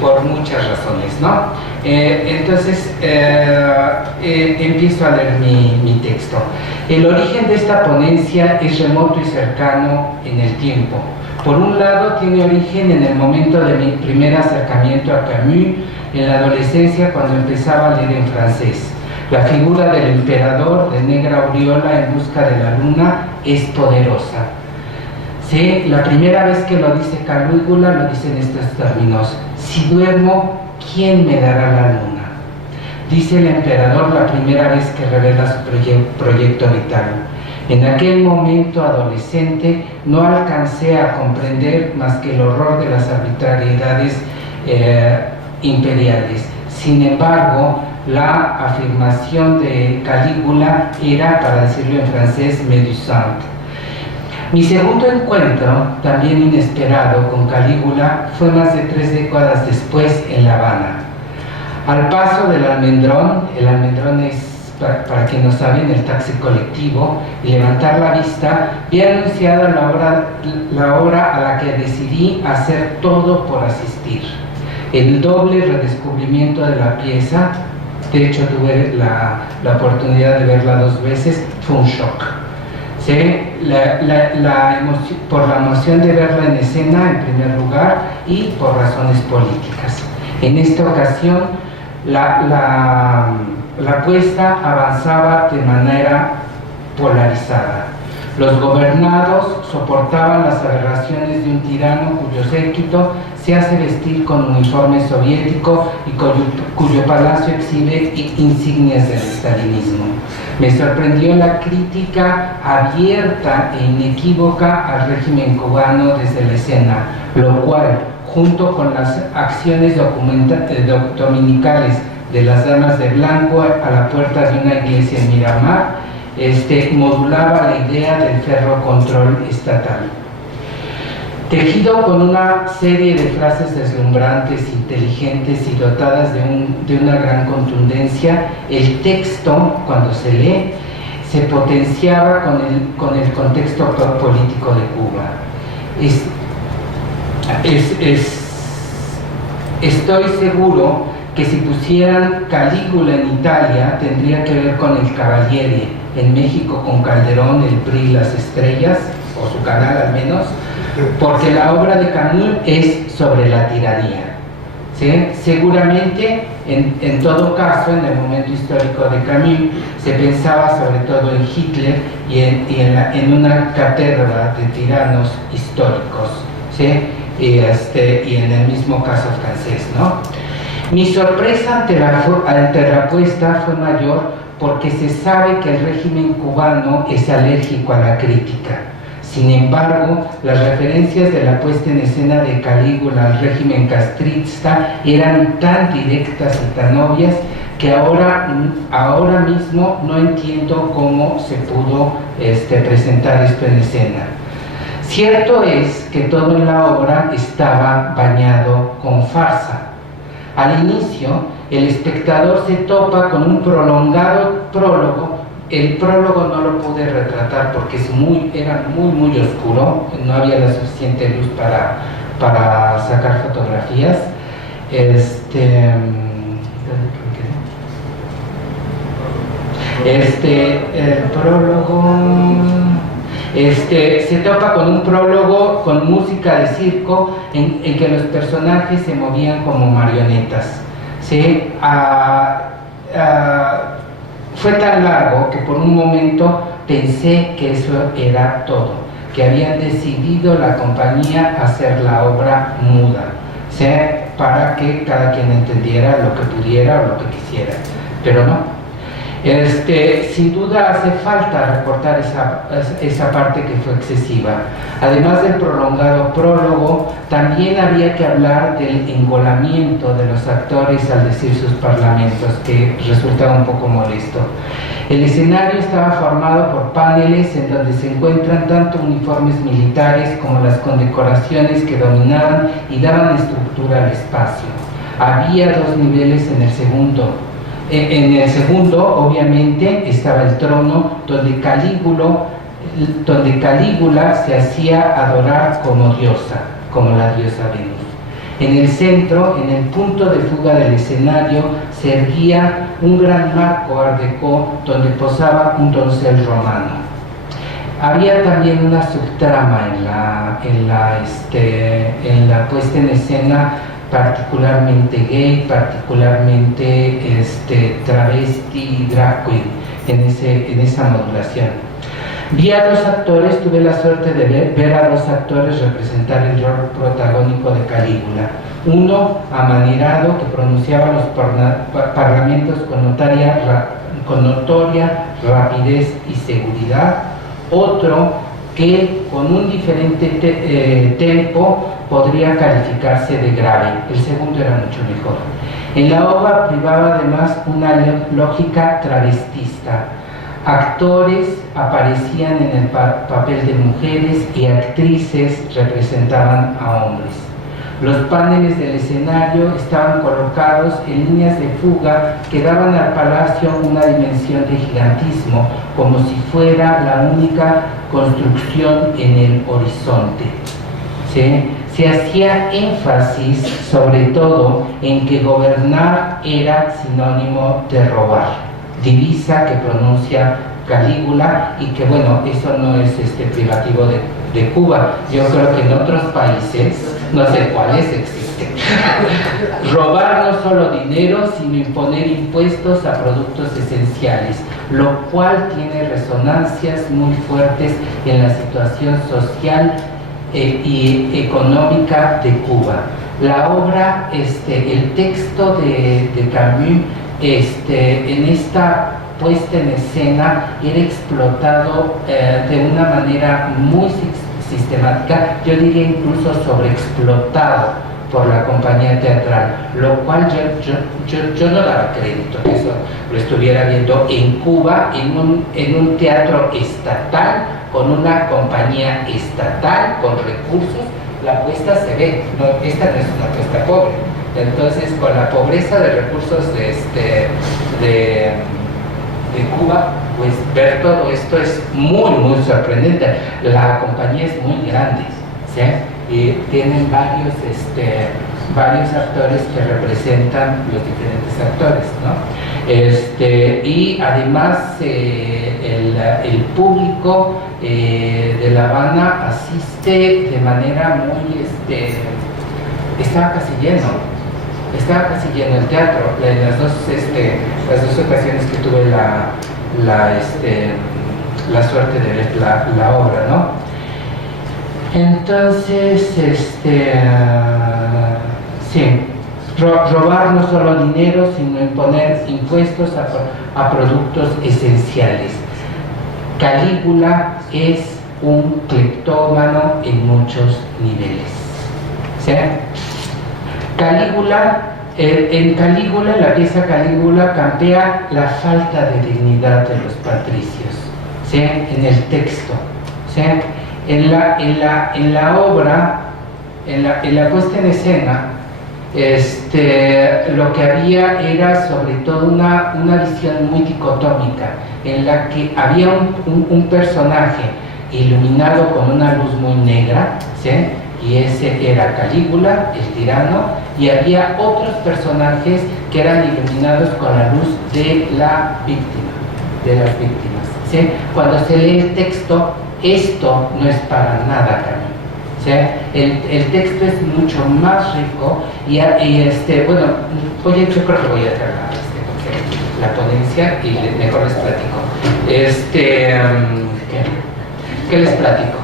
por muchas razones, ¿no? Entonces, empiezo a leer mi texto. El origen de esta ponencia es remoto y cercano en el tiempo. Por un lado, tiene origen en el momento de mi primer acercamiento a Camus, en la adolescencia, cuando empezaba a leer en francés. La figura del emperador de negra aureola en busca de la luna es poderosa. Sí, la primera vez que lo dice Calígula lo dice en estos términos: Si duermo, ¿quién me dará la luna? Dice el emperador la primera vez que revela su proyecto vital. En aquel momento adolescente no alcancé a comprender más que el horror de las arbitrariedades imperiales. Sin embargo, la afirmación de Calígula era, para decirlo en francés, médusante. Mi segundo encuentro, también inesperado, con Calígula fue más de 3 décadas después en La Habana. Al paso del Almendrón, el Almendrón es, para quien no saben, el taxi colectivo, y levantar la vista, vi anunciada la hora a la que decidí hacer todo por asistir. El doble redescubrimiento de la pieza, de hecho tuve la oportunidad de verla 2 veces, fue un shock. ¿Sí? Por la emoción de verla en escena en primer lugar y por razones políticas. En esta ocasión la puesta avanzaba de manera polarizada. Los gobernados soportaban las aberraciones de un tirano cuyo séquito se hace vestir con uniforme soviético y cuyo palacio exhibe insignias del estalinismo. Me sorprendió la crítica abierta e inequívoca al régimen cubano desde la escena, lo cual, junto con las acciones dominicales de las damas de blanco a la puerta de una iglesia en Miramar, modulaba la idea del ferro control estatal. Tejido con una serie de frases deslumbrantes, inteligentes y dotadas de una gran contundencia, el texto, cuando se lee, se potenciaba con el contexto político de Cuba. Estoy seguro que si pusieran Calígula en Italia, tendría que ver con el Cavaliere, en México con Calderón, el PRI, las estrellas, o su canal al menos, porque la obra de Camus es sobre la tiranía. ¿Sí? Seguramente, en todo caso, en el momento histórico de Camus, se pensaba sobre todo en Hitler y en una cátedra de tiranos históricos, ¿sí? Y en el mismo caso francés, ¿no? Mi sorpresa ante la puesta fue mayor porque se sabe que el régimen cubano es alérgico a la crítica. Sin embargo, las referencias de la puesta en escena de Calígula al régimen castrista eran tan directas y tan obvias que ahora mismo no entiendo cómo se pudo presentar esto en escena. Cierto es que todo en la obra estaba bañado con farsa. Al inicio, el espectador se topa con un prolongado prólogo. El prólogo no lo pude retratar porque era muy oscuro, no había la suficiente luz para sacar fotografías. El prólogo se topa con un prólogo con música de circo en que los personajes se movían como marionetas, ¿sí? Fue tan largo que por un momento pensé que eso era todo, que habían decidido la compañía hacer la obra muda, ¿sí? Para que cada quien entendiera lo que pudiera o lo que quisiera, pero no. Sin duda hace falta recortar esa parte que fue excesiva. Además del prolongado prólogo, también había que hablar del engolamiento de los actores al decir sus parlamentos, que resultaba un poco molesto. El escenario estaba formado por paneles en donde se encuentran tanto uniformes militares como las condecoraciones que dominaban y daban estructura al espacio. Había 2 niveles en el segundo. En el segundo, obviamente, estaba el trono donde Calígula se hacía adorar como diosa, como la diosa Venus. En el centro, en el punto de fuga del escenario, se erguía un gran marco art déco donde posaba un doncel romano. Había también una subtrama en la puesta en escena particularmente gay, particularmente travesti, drag queen, en esa modulación. Tuve la suerte de ver a 2 actores representar el rol protagónico de Calígula. Uno amanerado que pronunciaba los parlamentos con notoria rapidez y seguridad. Otro que con un diferente tempo podría calificarse de grave. El segundo era mucho mejor. En la obra privaba además una lógica travestista. Actores aparecían en el papel de mujeres y actrices representaban a hombres. Los paneles del escenario estaban colocados en líneas de fuga que daban al palacio una dimensión de gigantismo, como si fuera la única construcción en el horizonte. ¿Sí? Se hacía énfasis sobre todo en que gobernar era sinónimo de robar, divisa que pronuncia Calígula, y que bueno, eso no es privativo de Cuba. Yo creo que en otros países, no sé cuáles existen. Robar no solo dinero, sino imponer impuestos a productos esenciales, lo cual tiene resonancias muy fuertes en la situación social y económica de Cuba. La obra, el texto de Camus, en esta puesta en escena era explotado de una manera muy sistemática, yo diría incluso sobreexplotado por la compañía teatral, lo cual yo no daba crédito que eso lo estuviera viendo en Cuba, en un teatro estatal, con una compañía estatal, con recursos. La puesta se ve, esta no es una puesta pobre. Entonces, con la pobreza de recursos de Cuba, pues ver todo esto es muy, muy sorprendente. La compañía es muy grande, ¿sí? Y tienen varios actores que representan los diferentes actores, ¿no? Y además el público de La Habana asiste de manera muy, estaba casi lleno el teatro. En las dos ocasiones que tuve la suerte de ver la obra, ¿no? Entonces, sí, robar no solo dinero, sino imponer impuestos a productos esenciales. Calígula es un cleptómano en muchos niveles, ¿sí? Calígula, en la pieza Calígula campea la falta de dignidad de los patricios, ¿sí? En el texto, ¿sí? En la obra, en la puesta en escena, lo que había era sobre todo una visión muy dicotómica, en la que había un personaje iluminado con una luz muy negra, ¿sí? Y ese era Calígula, el tirano, y había otros personajes que eran iluminados con la luz de las víctimas, ¿sí? Cuando se lee el texto, esto no es para nada Camus, ¿sí? El texto es mucho más rico y bueno, oye, yo creo que voy a dejar la ponencia y mejor les platico. ¿Qué les platico?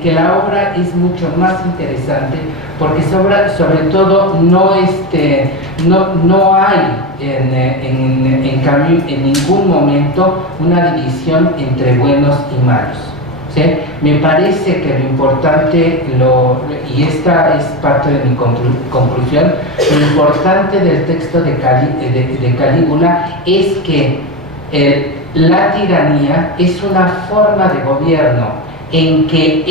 Que la obra es mucho más interesante porque sobre todo no hay en Camus en ningún momento una división entre buenos y malos, ¿sí? Me parece que lo importante, y esta es parte de mi conclusión, lo importante del texto de Calígula es que la tiranía es una forma de gobierno en que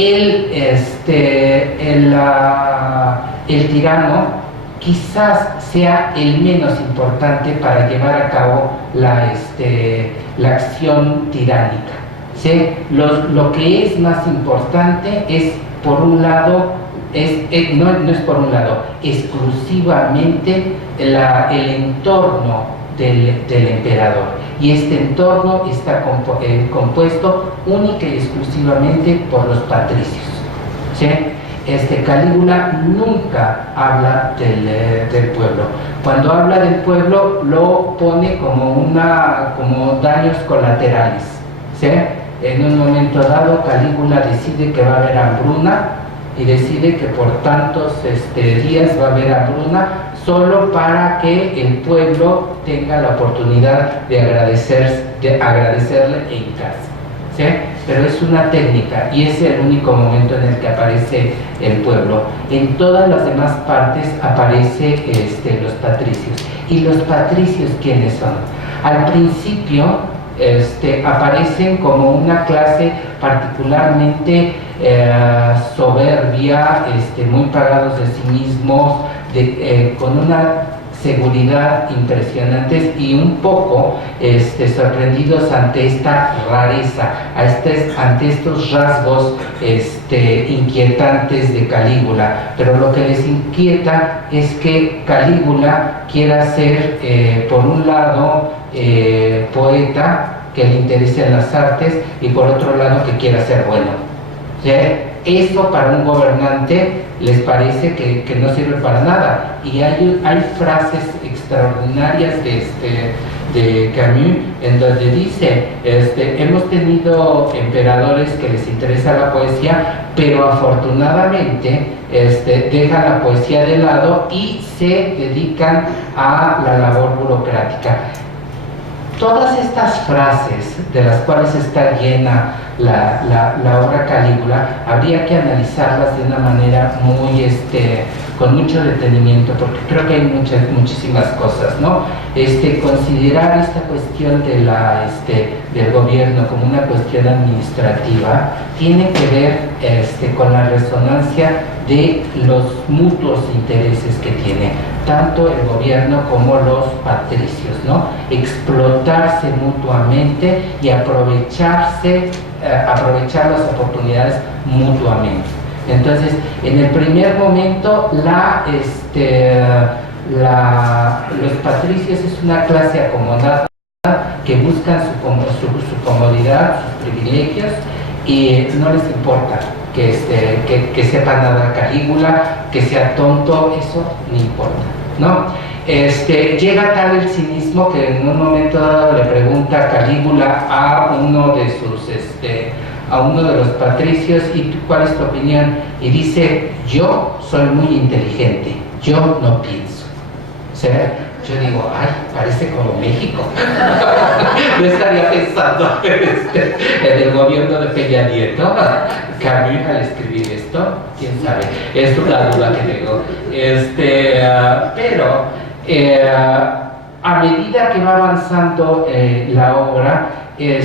el tirano quizás sea el menos importante para llevar a cabo la acción tiránica, ¿sí? Lo que es más importante es, por un lado, no es por un lado, exclusivamente el entorno del emperador, y este entorno está compuesto única y exclusivamente por los patricios, ¿sí? Calígula nunca habla del pueblo. Cuando habla del pueblo lo pone como daños colaterales, ¿sí? En un momento dado Calígula decide que va a haber hambruna y decide que por tantos días va a haber hambruna solo para que el pueblo tenga la oportunidad de agradecerle e hincarse, ¿sí? Pero es una técnica y es el único momento en el que aparece el pueblo. En todas las demás partes aparece los patricios. ¿Y los patricios quiénes son? Al principio aparecen como una clase particularmente soberbia, muy pagados de sí mismos, con una seguridad impresionante y un poco sorprendidos ante esta rareza, ante estos rasgos inquietantes de Calígula. Pero lo que les inquieta es que Calígula quiera ser, por un lado, poeta, que le interesen las artes, y por otro lado que quiera ser bueno. ¿Sí? Eso para un gobernante les parece que no sirve para nada, y hay frases extraordinarias de Camus en donde dice, hemos tenido emperadores que les interesa la poesía, pero afortunadamente dejan la poesía de lado y se dedican a la labor burocrática. Todas estas frases de las cuales está llena la obra Calígula, habría que analizarlas de una manera muy, con mucho detenimiento, porque creo que hay muchísimas cosas, ¿no? Considerar esta cuestión del gobierno como una cuestión administrativa tiene que ver con la resonancia de los mutuos intereses que tiene tanto el gobierno como los patricios, ¿no? Explotarse mutuamente y aprovechar las oportunidades mutuamente. Entonces, en el primer momento, los patricios es una clase acomodada que buscan su comodidad, sus privilegios, y no les importa que sepa nada Calígula, que sea tonto, eso no importa, ¿no? Llega tal el cinismo que en un momento dado le pregunta Calígula a uno de los patricios, ¿y tú cuál es tu opinión? Y dice, yo soy muy inteligente, yo no pienso. O sea, yo digo, ay, parece como México. Yo estaría pensando en el gobierno de Peña Nieto, Camus al escribir esto, quién sabe, es una duda que tengo. Pero a medida que va avanzando la obra, el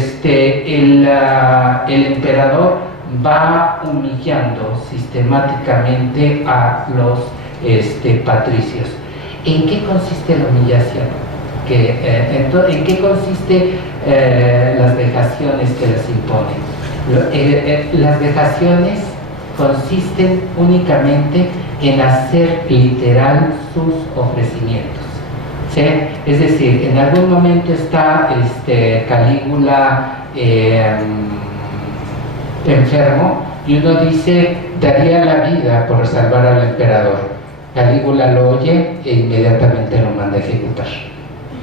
emperador va humillando sistemáticamente a los patricios. ¿En qué consiste la humillación? ¿En qué consiste las vejaciones que les imponen? Las vejaciones consisten únicamente en hacer literal sus ofrecimientos, ¿sí? Es decir, en algún momento está Calígula enfermo y uno dice, daría la vida por salvar al emperador. Calígula lo oye e inmediatamente lo manda a ejecutar.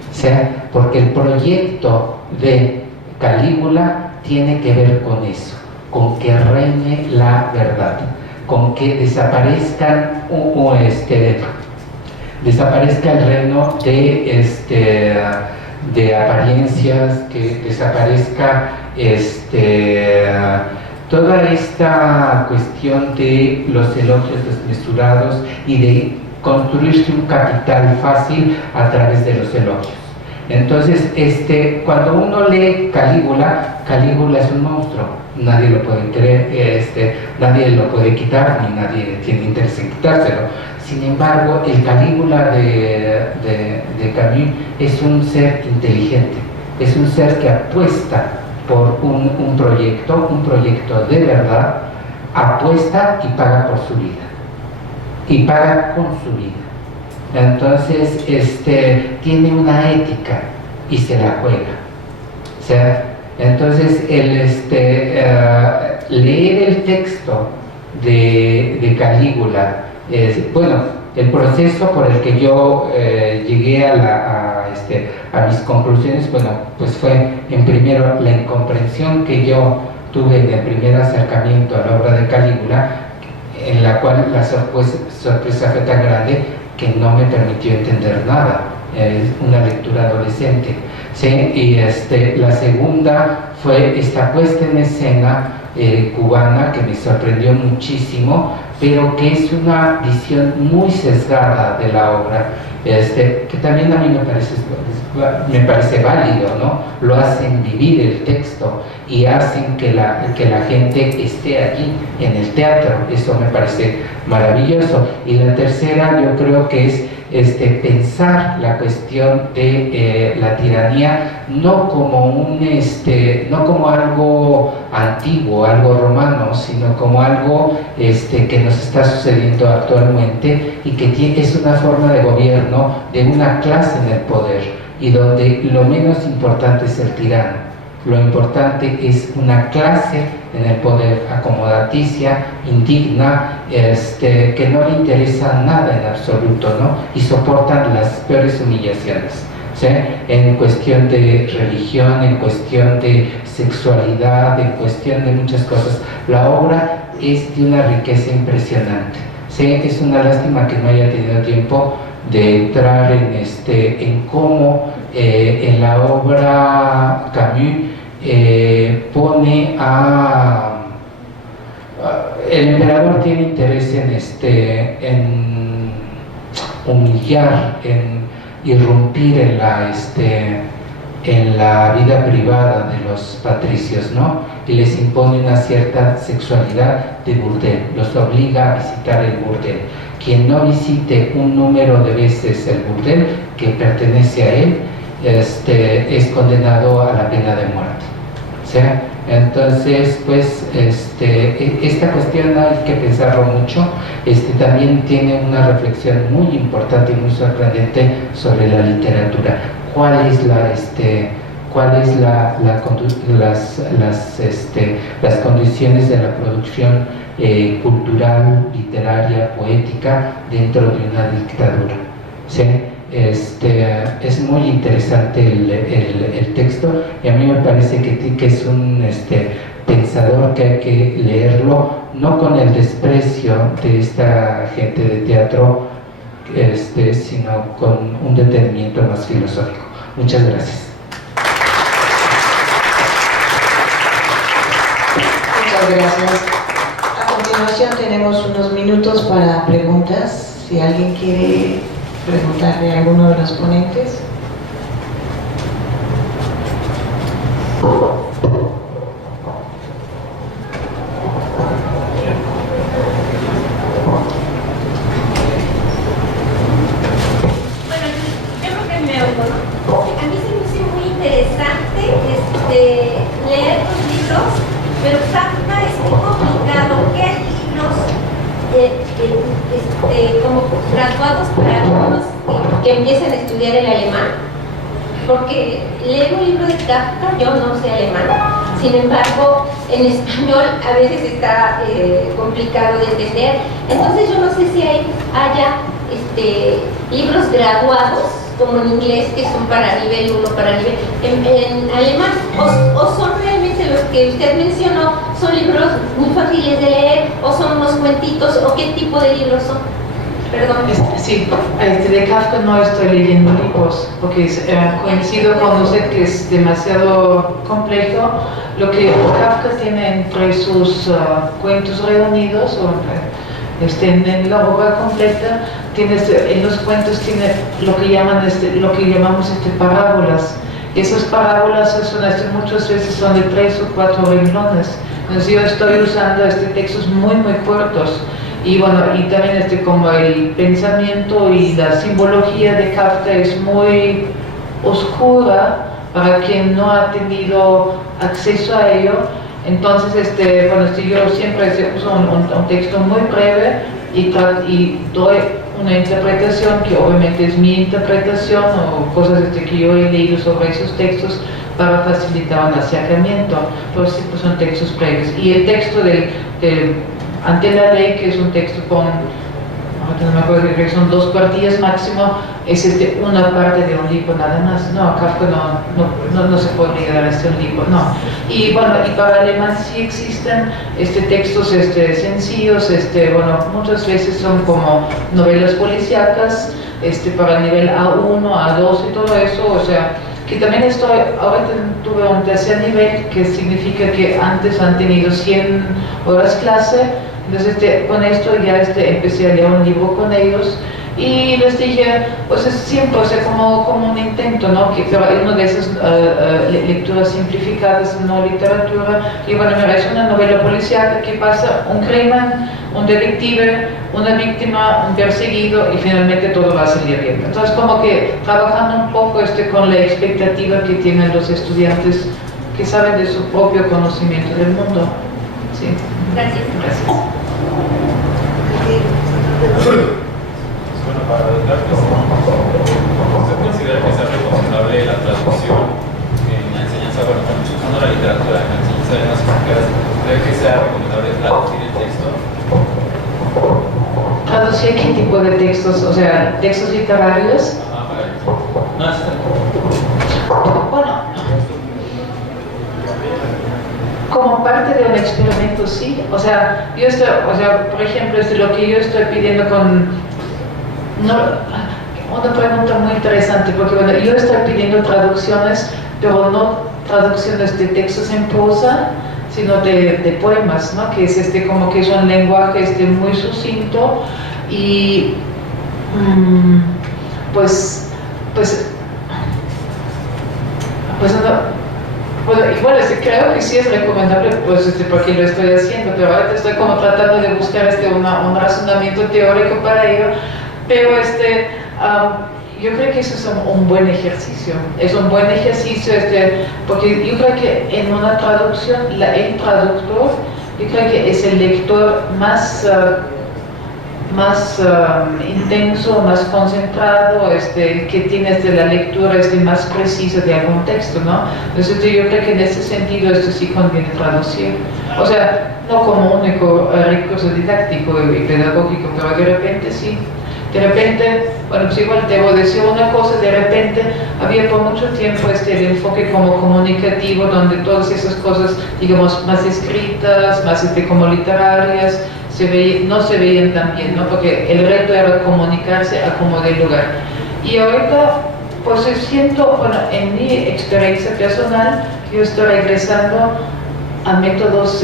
O sea, porque el proyecto de Calígula tiene que ver con eso, con que reine la verdad, con que desaparezca el reino de apariencias, que desaparezca toda esta cuestión de los elogios desmesurados y de construirse un capital fácil a través de los elogios. Entonces, cuando uno lee Calígula, Calígula es un monstruo, nadie lo puede creer, nadie lo puede quitar, ni nadie tiene interés en quitárselo. Sin embargo, el Calígula de Camus es un ser inteligente, es un ser que apuesta por un proyecto de verdad, apuesta y paga por su vida, y paga con su vida. Entonces, tiene una ética y se la juega. O sea, entonces, leer el texto de Calígula, el proceso por el que yo llegué a mis conclusiones, pues fue en primero la incomprensión que yo tuve en el primer acercamiento a la obra de Calígula, en la cual la sorpresa fue tan grande que no me permitió entender nada. Una lectura adolescente, ¿sí? Y la segunda fue esta puesta en escena cubana, que me sorprendió muchísimo, pero que es una visión muy sesgada de la obra, que también a mí me parece válido, ¿no? Lo hacen vivir el texto y hacen que la gente esté allí en el teatro. Eso me parece maravilloso. Y la tercera, yo creo que es pensar la cuestión de la tiranía no como no como algo antiguo, algo romano, sino como algo que nos está sucediendo actualmente, y que es una forma de gobierno de una clase en el poder, y donde lo menos importante es el tirano. Lo importante es una clase en el poder acomodaticia, indigna, que no le interesa nada en absoluto, ¿no? Y soportan las peores humillaciones, ¿sí? En cuestión de religión, en cuestión de sexualidad, en cuestión de muchas cosas. La obra es de una riqueza impresionante, ¿sí? Es una lástima que no haya tenido tiempo de entrar en cómo en la obra Camus pone el emperador tiene interés en humillar, en irrumpir en la vida privada de los patricios, ¿no? Y les impone una cierta sexualidad de burdel, los obliga a visitar el burdel. Quien no visite un número de veces el burdel que pertenece a él, es condenado a la pena de muerte, ¿sí? Entonces, pues, esta cuestión hay que pensarlo mucho. También tiene una reflexión muy importante y muy sorprendente sobre la literatura. ¿Cuál es las condiciones de la producción cultural, literaria, poética dentro de una dictadura, ¿sí? Es muy interesante el texto, y a mí me parece que es un pensador que hay que leerlo, no con el desprecio de esta gente de teatro, sino con un detenimiento más filosófico. Muchas gracias. Muchas gracias. A continuación tenemos unos minutos para preguntas, si alguien quiere preguntarle a alguno de los ponentes. Como graduados para algunos que empiezan a estudiar el alemán, porque leer un libro de Kafka, yo no sé alemán, sin embargo en español a veces está complicado de entender, entonces yo no sé si haya libros graduados como en inglés, que son para nivel 1, para nivel en alemán, o son realmente los que usted mencionó, son libros muy fáciles de leer, o son unos cuentitos, o qué tipo de libros son. Perdón. Sí, de Kafka no estoy leyendo libros, porque coincido con usted que es demasiado complejo. Lo que Kafka tiene entre sus cuentos reunidos, o en la obra completa, en los cuentos tiene lo que llamamos parábolas. Y esas parábolas muchas veces son de 3 o 4 renglones. Entonces yo estoy usando textos muy muy cortos. Y bueno, y también como el pensamiento y la simbología de Kafka es muy oscura para quien no ha tenido acceso a ello. Entonces, yo siempre uso un texto muy breve y doy una interpretación que obviamente es mi interpretación, o cosas que yo he leído sobre esos textos para facilitar un acercamiento. Pues siempre son textos breves. Y el texto Ante la ley, que es un texto con no me acuerdo, creo que son 2 cuartillas máximo, es una parte de un libro nada más. No, Kafka no se podría dar un libro, no. Y bueno, y para alemán sí existen textos sencillos, bueno, muchas veces son como novelas policíacas, para nivel A1, A2 y todo eso, o sea, que también ahora tuve un tercer nivel, que significa que antes han tenido 100 horas clase, entonces con esto ya empecé a leer un libro con ellos y les dije, pues es siempre, o sea, como un intento, ¿no? Pero hay una de esas lecturas simplificadas, no literatura, y bueno, mira, es una novela policíaca que pasa un crimen, un detective, una víctima, un perseguido y finalmente todo va a salir bien. Entonces como que trabajando un poco con la expectativa que tienen los estudiantes que saben de su propio conocimiento del mundo. Sí. Gracias. Gracias. Bueno, para educar, ¿usted considera que es recomendable la traducción en la enseñanza, bueno, usando la literatura, en la enseñanza de las extranjeras? ¿Cree que sea recomendable traducir el texto? ¿Traducir qué tipo de textos? O sea, textos literarios. No, está Bueno, como parte de un experimento, sí. O sea, por ejemplo, lo que yo estoy pidiendo una pregunta muy interesante, porque bueno, yo estoy pidiendo traducciones, pero no traducciones de textos en prosa, sino de poemas, ¿no? Que es como que es un lenguaje muy sucinto y pues bueno, igual creo que sí es recomendable, pues porque lo estoy haciendo, pero ahora estoy como tratando de buscar un razonamiento teórico para ello, pero yo creo que eso es un buen ejercicio. Es un buen ejercicio, porque yo creo que en una traducción, el traductor, yo creo que es el lector más intenso, más concentrado, que tiene la lectura más precisa de algún texto, ¿no? Entonces yo creo que en ese sentido sí conviene traducir. O sea, no como único recurso didáctico y pedagógico, pero de repente sí. De repente, bueno, pues igual debo decir una cosa, de repente había por mucho tiempo el enfoque como comunicativo, donde todas esas cosas, digamos, más escritas, más como literarias, no se veían tan bien, ¿no? Porque el reto era comunicarse a como de lugar. Y ahorita, pues siento, bueno, en mi experiencia personal, yo estoy regresando a métodos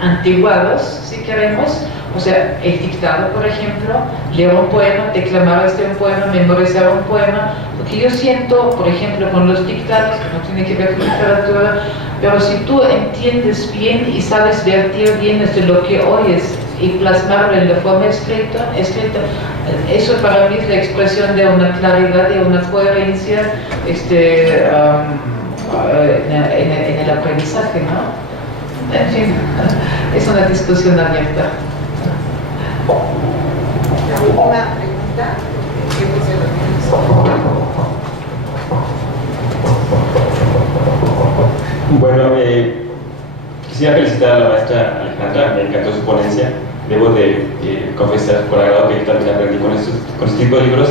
antiguados, si queremos. O sea, el dictado, por ejemplo, leer un poema, declamar un poema, memorizar un poema. Lo que yo siento, por ejemplo, con los dictados, que no tiene que ver con literatura, pero si tú entiendes bien y sabes vertir bien lo que oyes y plasmarlo en la forma escrita, eso para mí es la expresión de una claridad y una coherencia en el aprendizaje, ¿no? En fin, es una discusión abierta. La última pregunta. Bueno, quisiera felicitar a la maestra Alejandra, me encantó su ponencia. Debo de confesar por agrado que yo también aprendí con este tipo de libros.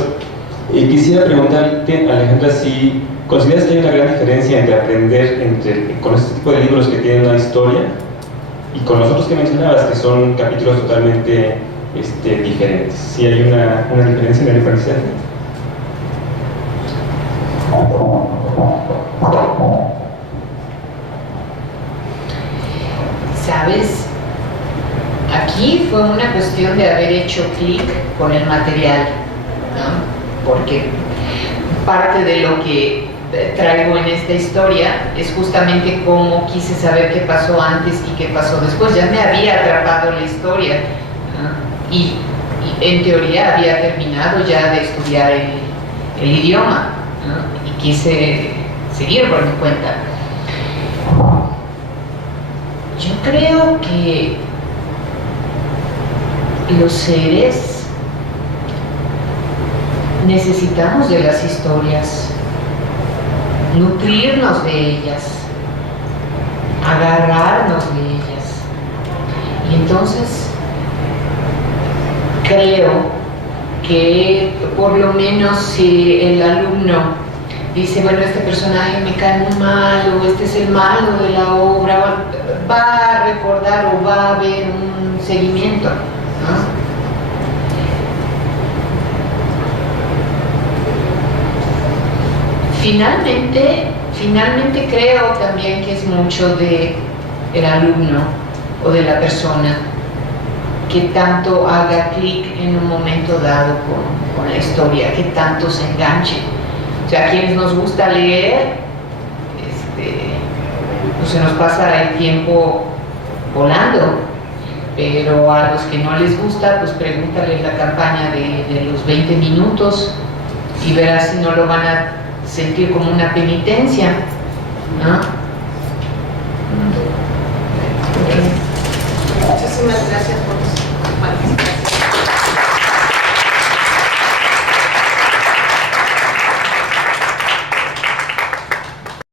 Y quisiera preguntarte, Alejandra, si consideras que hay una gran diferencia entre aprender con este tipo de libros que tienen una historia y con los otros que mencionabas, que son capítulos totalmente diferentes. ¿Sí hay una diferencia en el aprendizaje? ¿Sabes? Aquí fue una cuestión de haber hecho clic con el material, ¿no? Porque parte de lo que traigo en esta historia es justamente cómo quise saber qué pasó antes y qué pasó después. Ya me había atrapado la historia, ¿no? y en teoría había terminado ya de estudiar el idioma, ¿no? Y quise seguir por mi cuenta. Yo creo que los seres necesitamos de las historias, nutrirnos de ellas, agarrarnos de ellas. Y entonces creo que por lo menos si el alumno dice, bueno, este personaje me cae muy mal, o este es el malo de la obra, va a recordar o va a haber un seguimiento, ¿no? Finalmente creo también que es mucho del alumno o de la persona que tanto haga clic en un momento dado con la historia, que tanto se enganche. O sea, a quienes nos gusta leer, pues se nos pasa el tiempo volando, pero a los que no les gusta, pues pregúntales la campaña de los 20 minutos y verás si no lo van a sentir como una penitencia, ¿no?